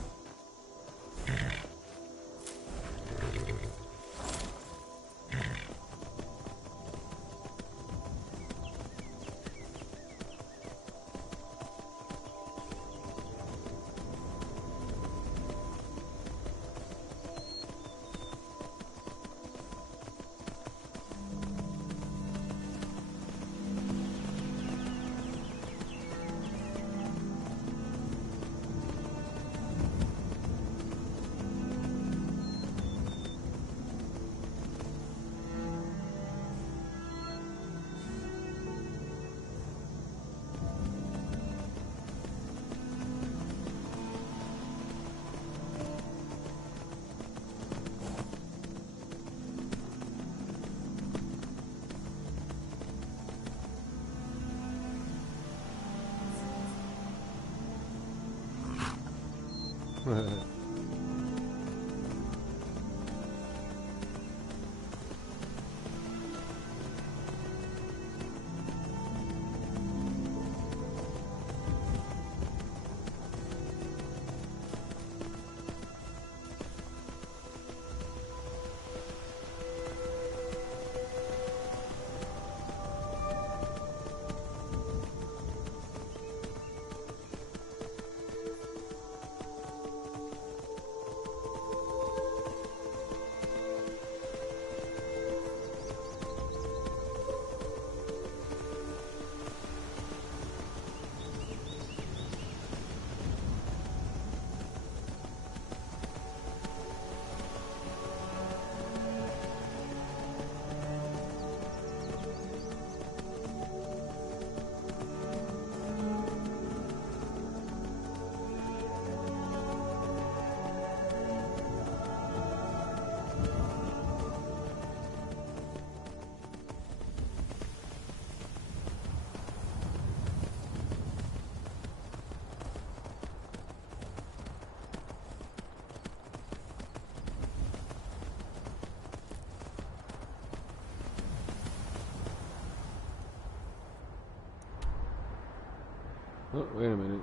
Oh, wait a minute.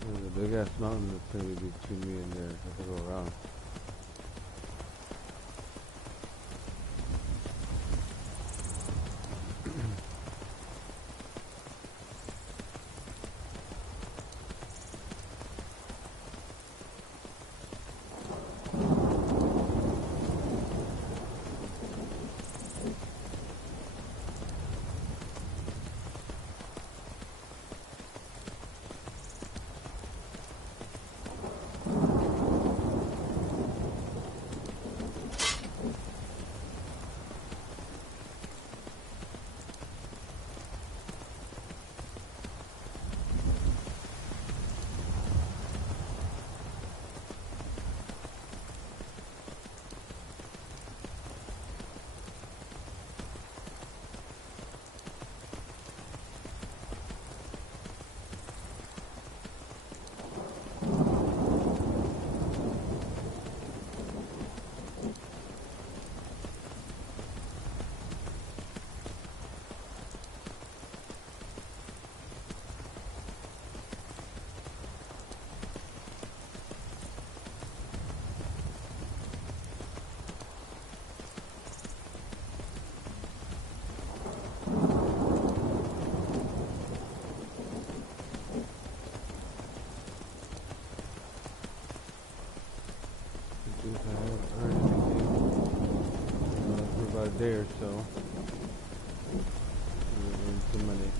There's a big ass mountain that's gonna be between me and there. I have to go around. There, so we're earning some money.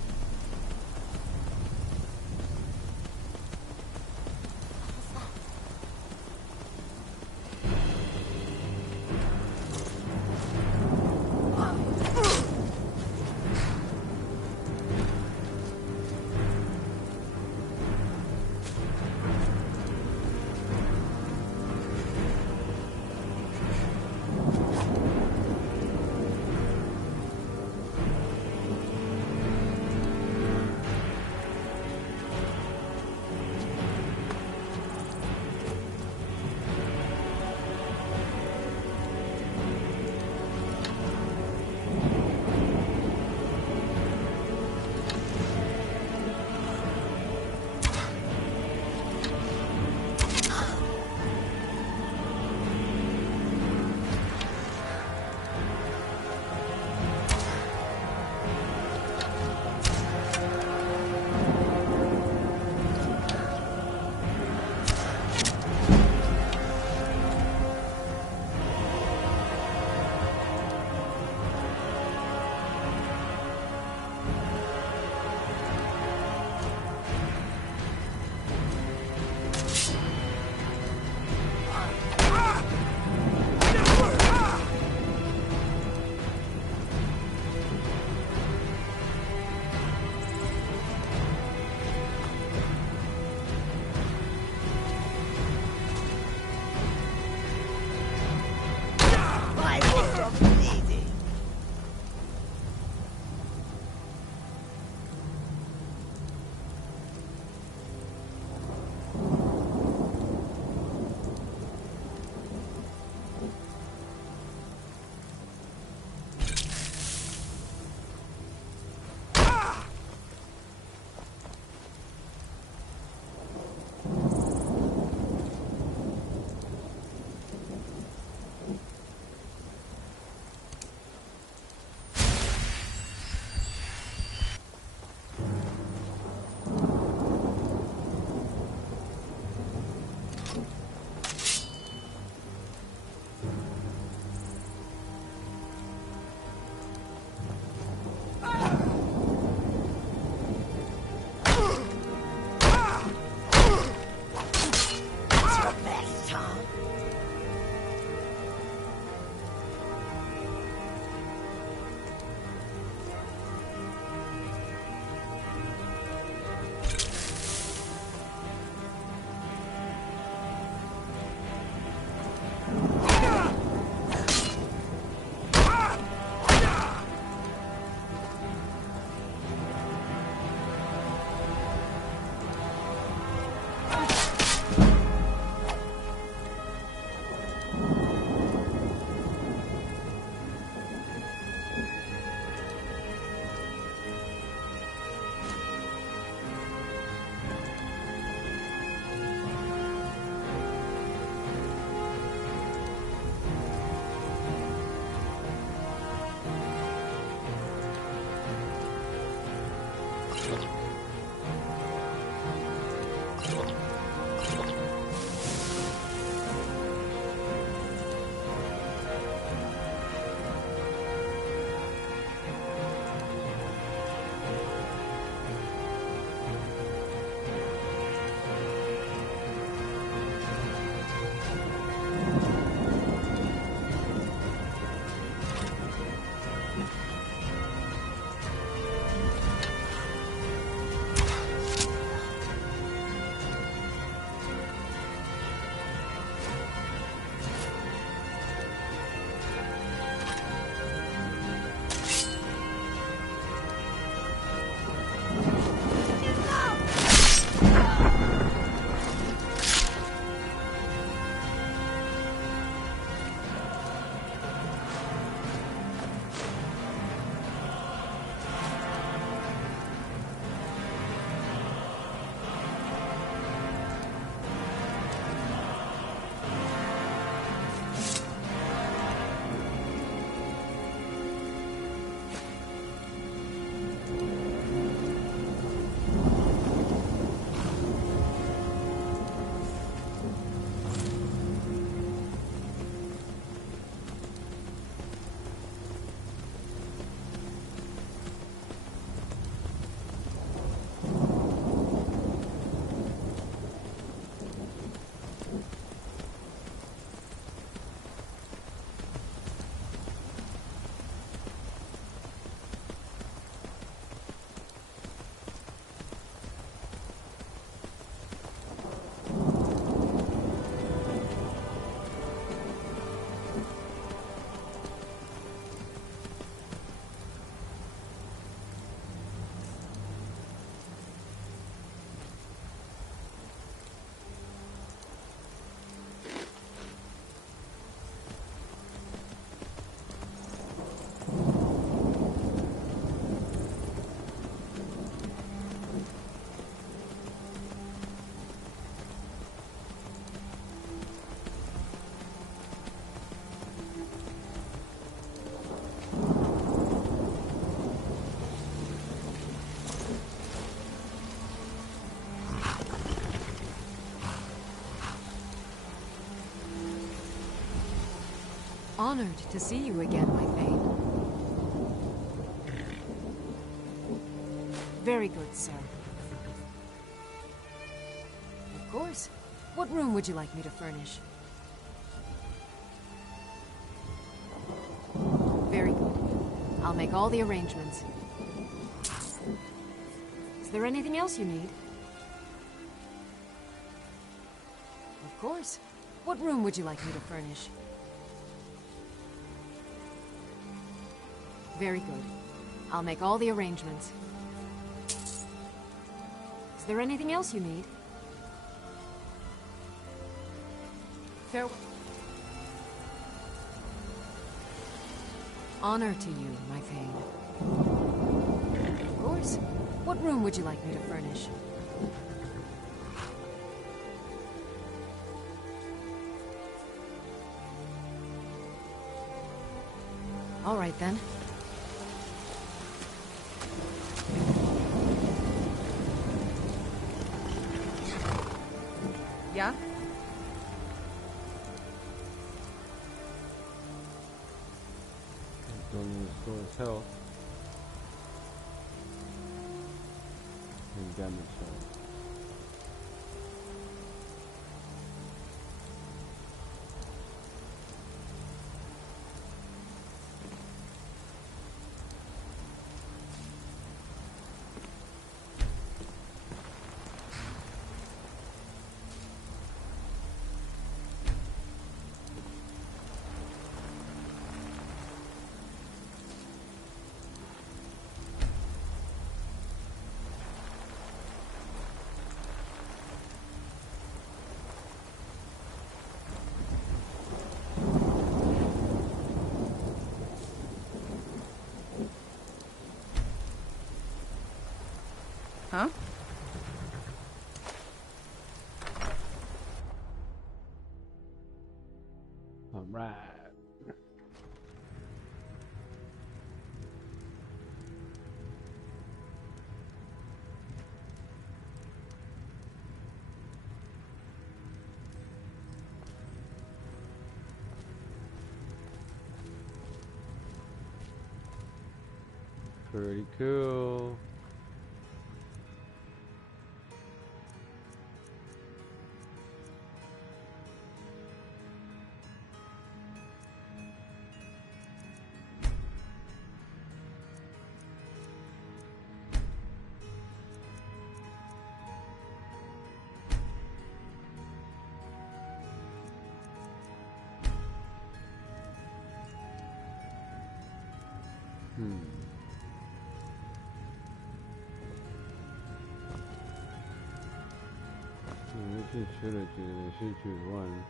Honored to see you again, my Thane. Very good, sir. Of course. What room would you like me to furnish? Very good. I'll make all the arrangements. Is there anything else you need? Of course. What room would you like me to furnish? Very good. I'll make all the arrangements. Is there anything else you need? Farewell. Honor to you, my Thane. Of course. What room would you like me to furnish? All right, then. Yeah? Don't restore his health. His damage health. Huh? All right. pretty cool. One.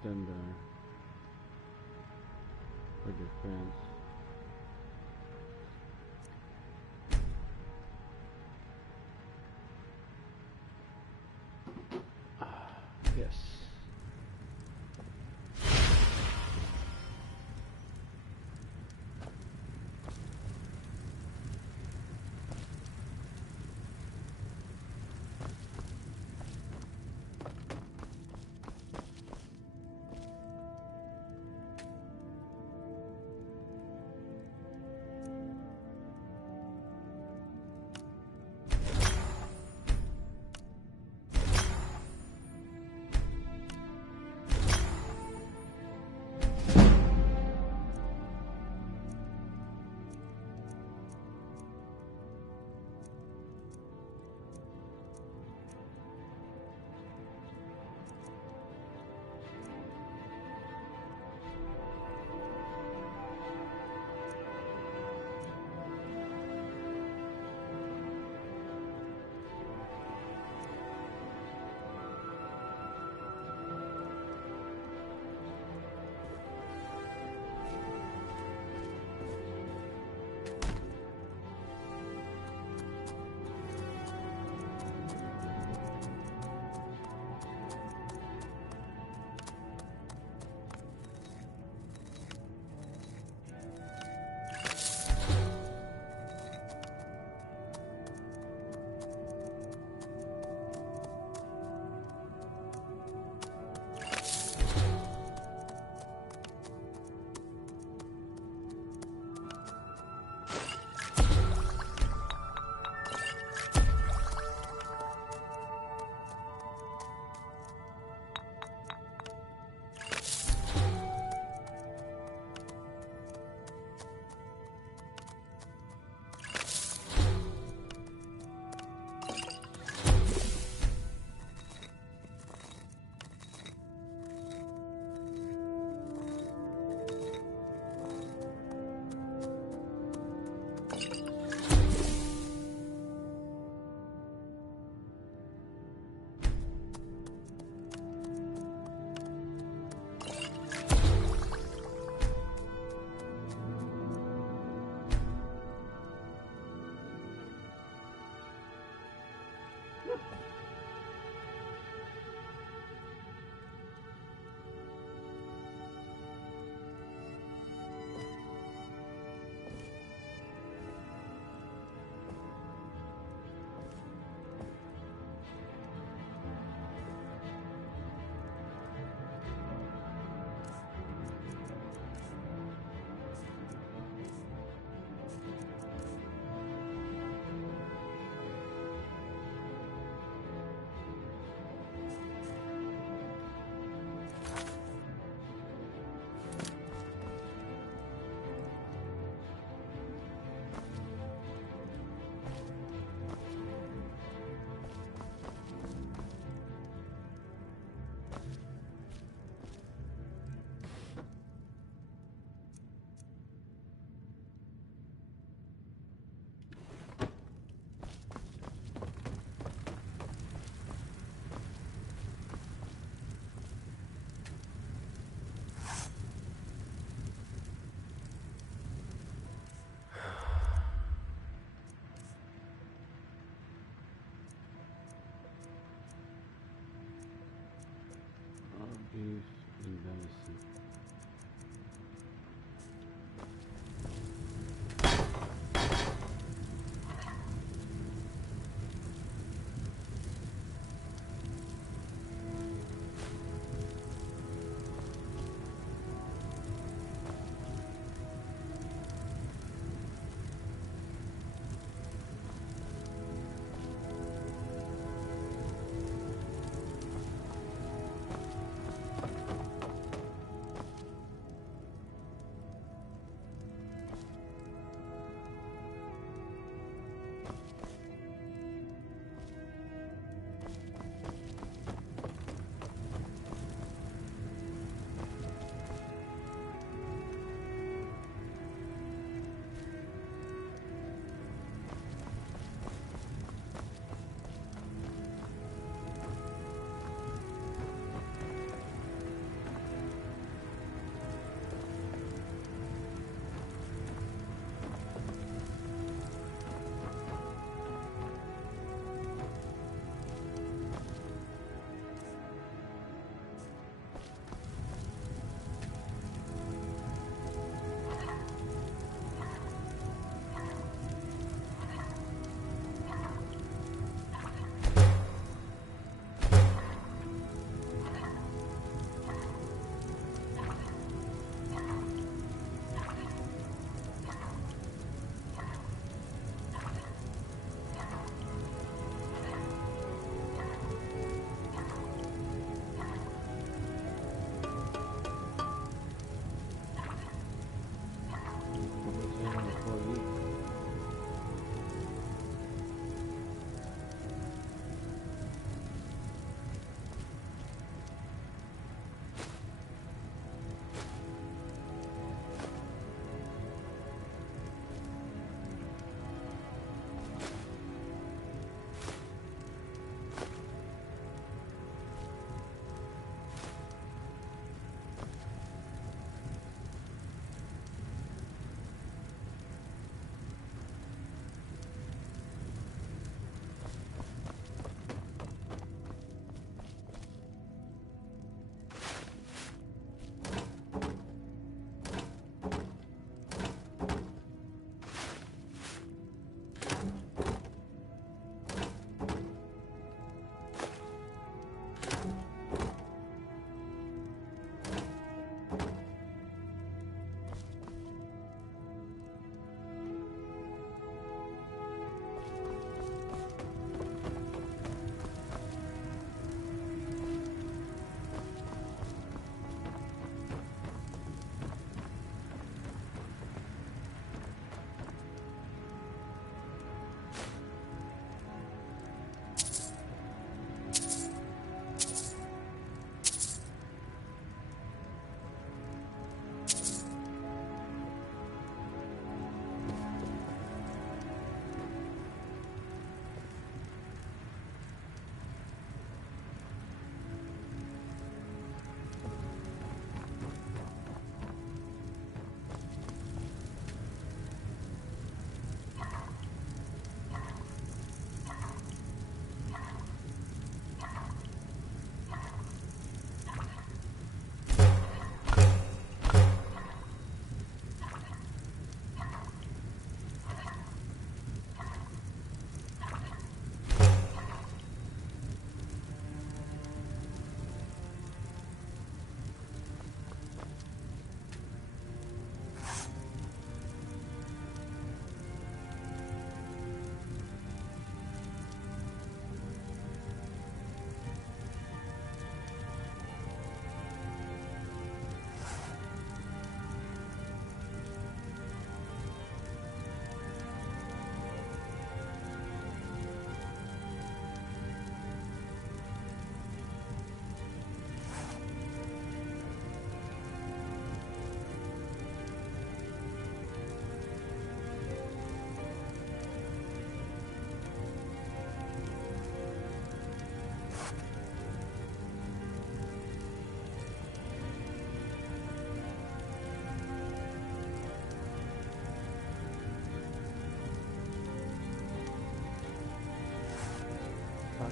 Standard for defense. Yes. Beef and venison.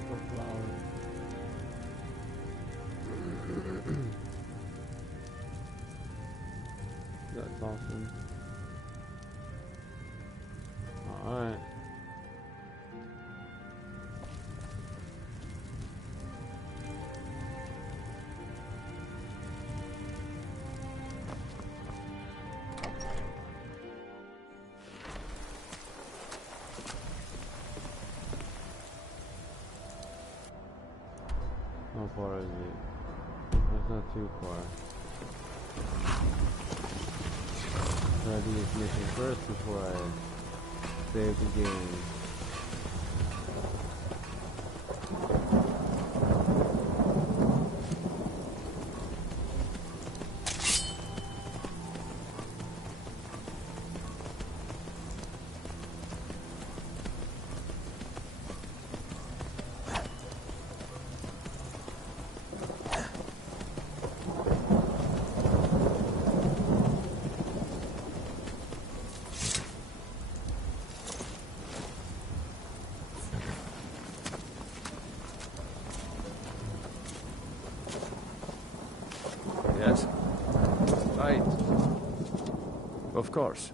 for flowers. That's awesome. Alright. How far is it? It's not too far. Try to do this mission first before I save the game. Yes. Right. Of course.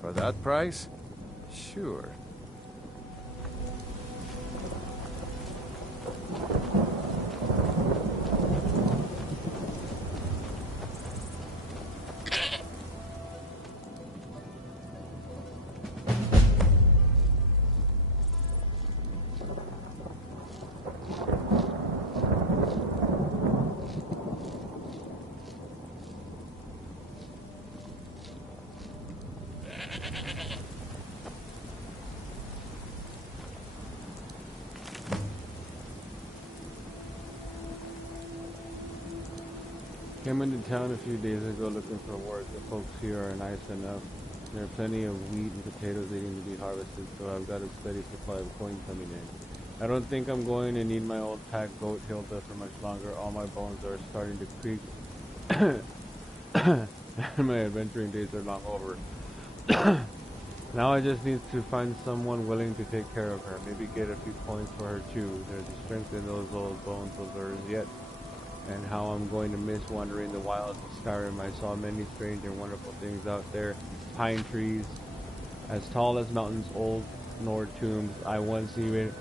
For that price? Sure. Came into town a few days ago looking for work. The folks here are nice enough. There are plenty of wheat and potatoes waiting to be harvested, so I've got a steady supply of coin coming in. I don't think I'm going to need my old pack goat Hilda for much longer. All my bones are starting to creak. And my adventuring days are long over. Now I just need to find someone willing to take care of her. Maybe get a few points for her too. There's a strength in those old bones of hers yet. And how I'm going to miss wandering the wilds of Skyirm. I saw many strange and wonderful things out there. Pine trees, as tall as mountains, old Nord tombs. I once even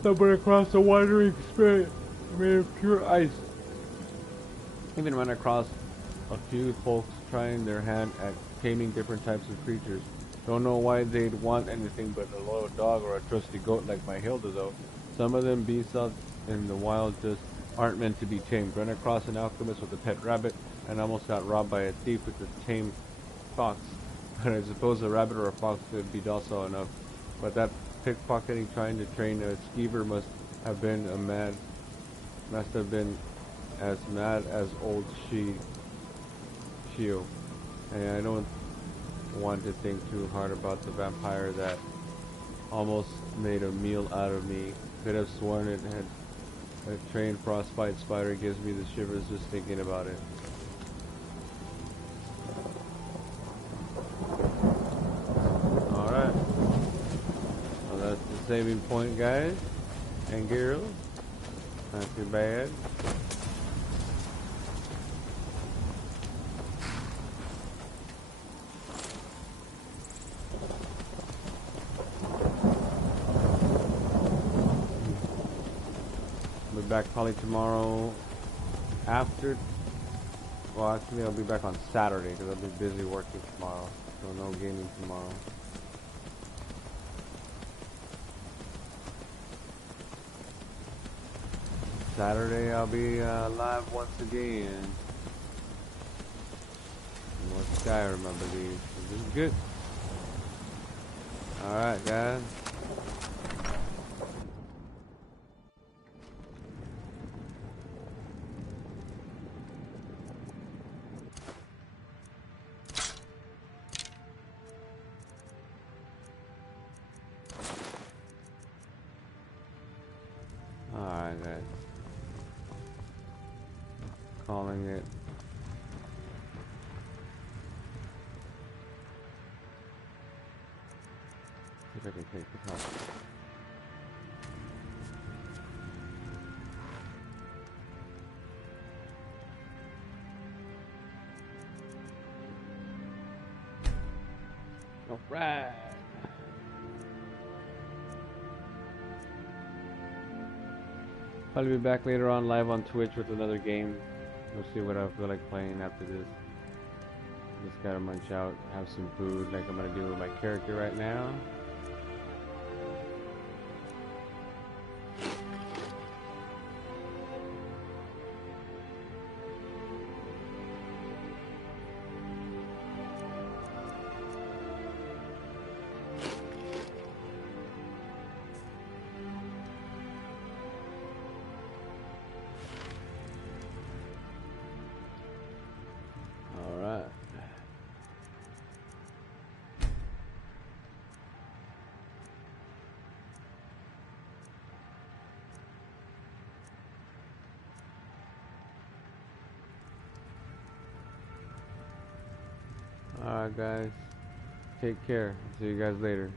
stumbled across a wandering spirit made of pure ice. Even ran across a few folks trying their hand at taming different types of creatures. Don't know why they'd want anything but a loyal dog or a trusty goat like my Hilda though. Some of them beasts out in the wild just aren't meant to be tamed. Ran across an alchemist with a pet rabbit and almost got robbed by a thief with a tame fox. But I suppose a rabbit or a fox would be docile enough. But that pickpocketing trying to train a skeever must have been as mad as old Shio. And I don't want to think too hard about the vampire that almost made a meal out of me. Could have sworn it had a trained frostbite spider. Gives me the shivers just thinking about it. Alright. Well, that's the saving point, guys and girls. Not too bad. I'll be back probably tomorrow after. Well, actually, I'll be back on Saturday because I'll be busy working tomorrow. So no gaming tomorrow. Saturday I'll be live once again. More Skyirm, I believe. This is good. Alright, guys. Alright, guys. Calling it. if I can take this off. Alright. Probably be back later on live on Twitch with another game. We'll see what I feel like playing after this. Just gotta munch out, have some food like I'm gonna do with my character right now. Alright guys, take care. See you guys later.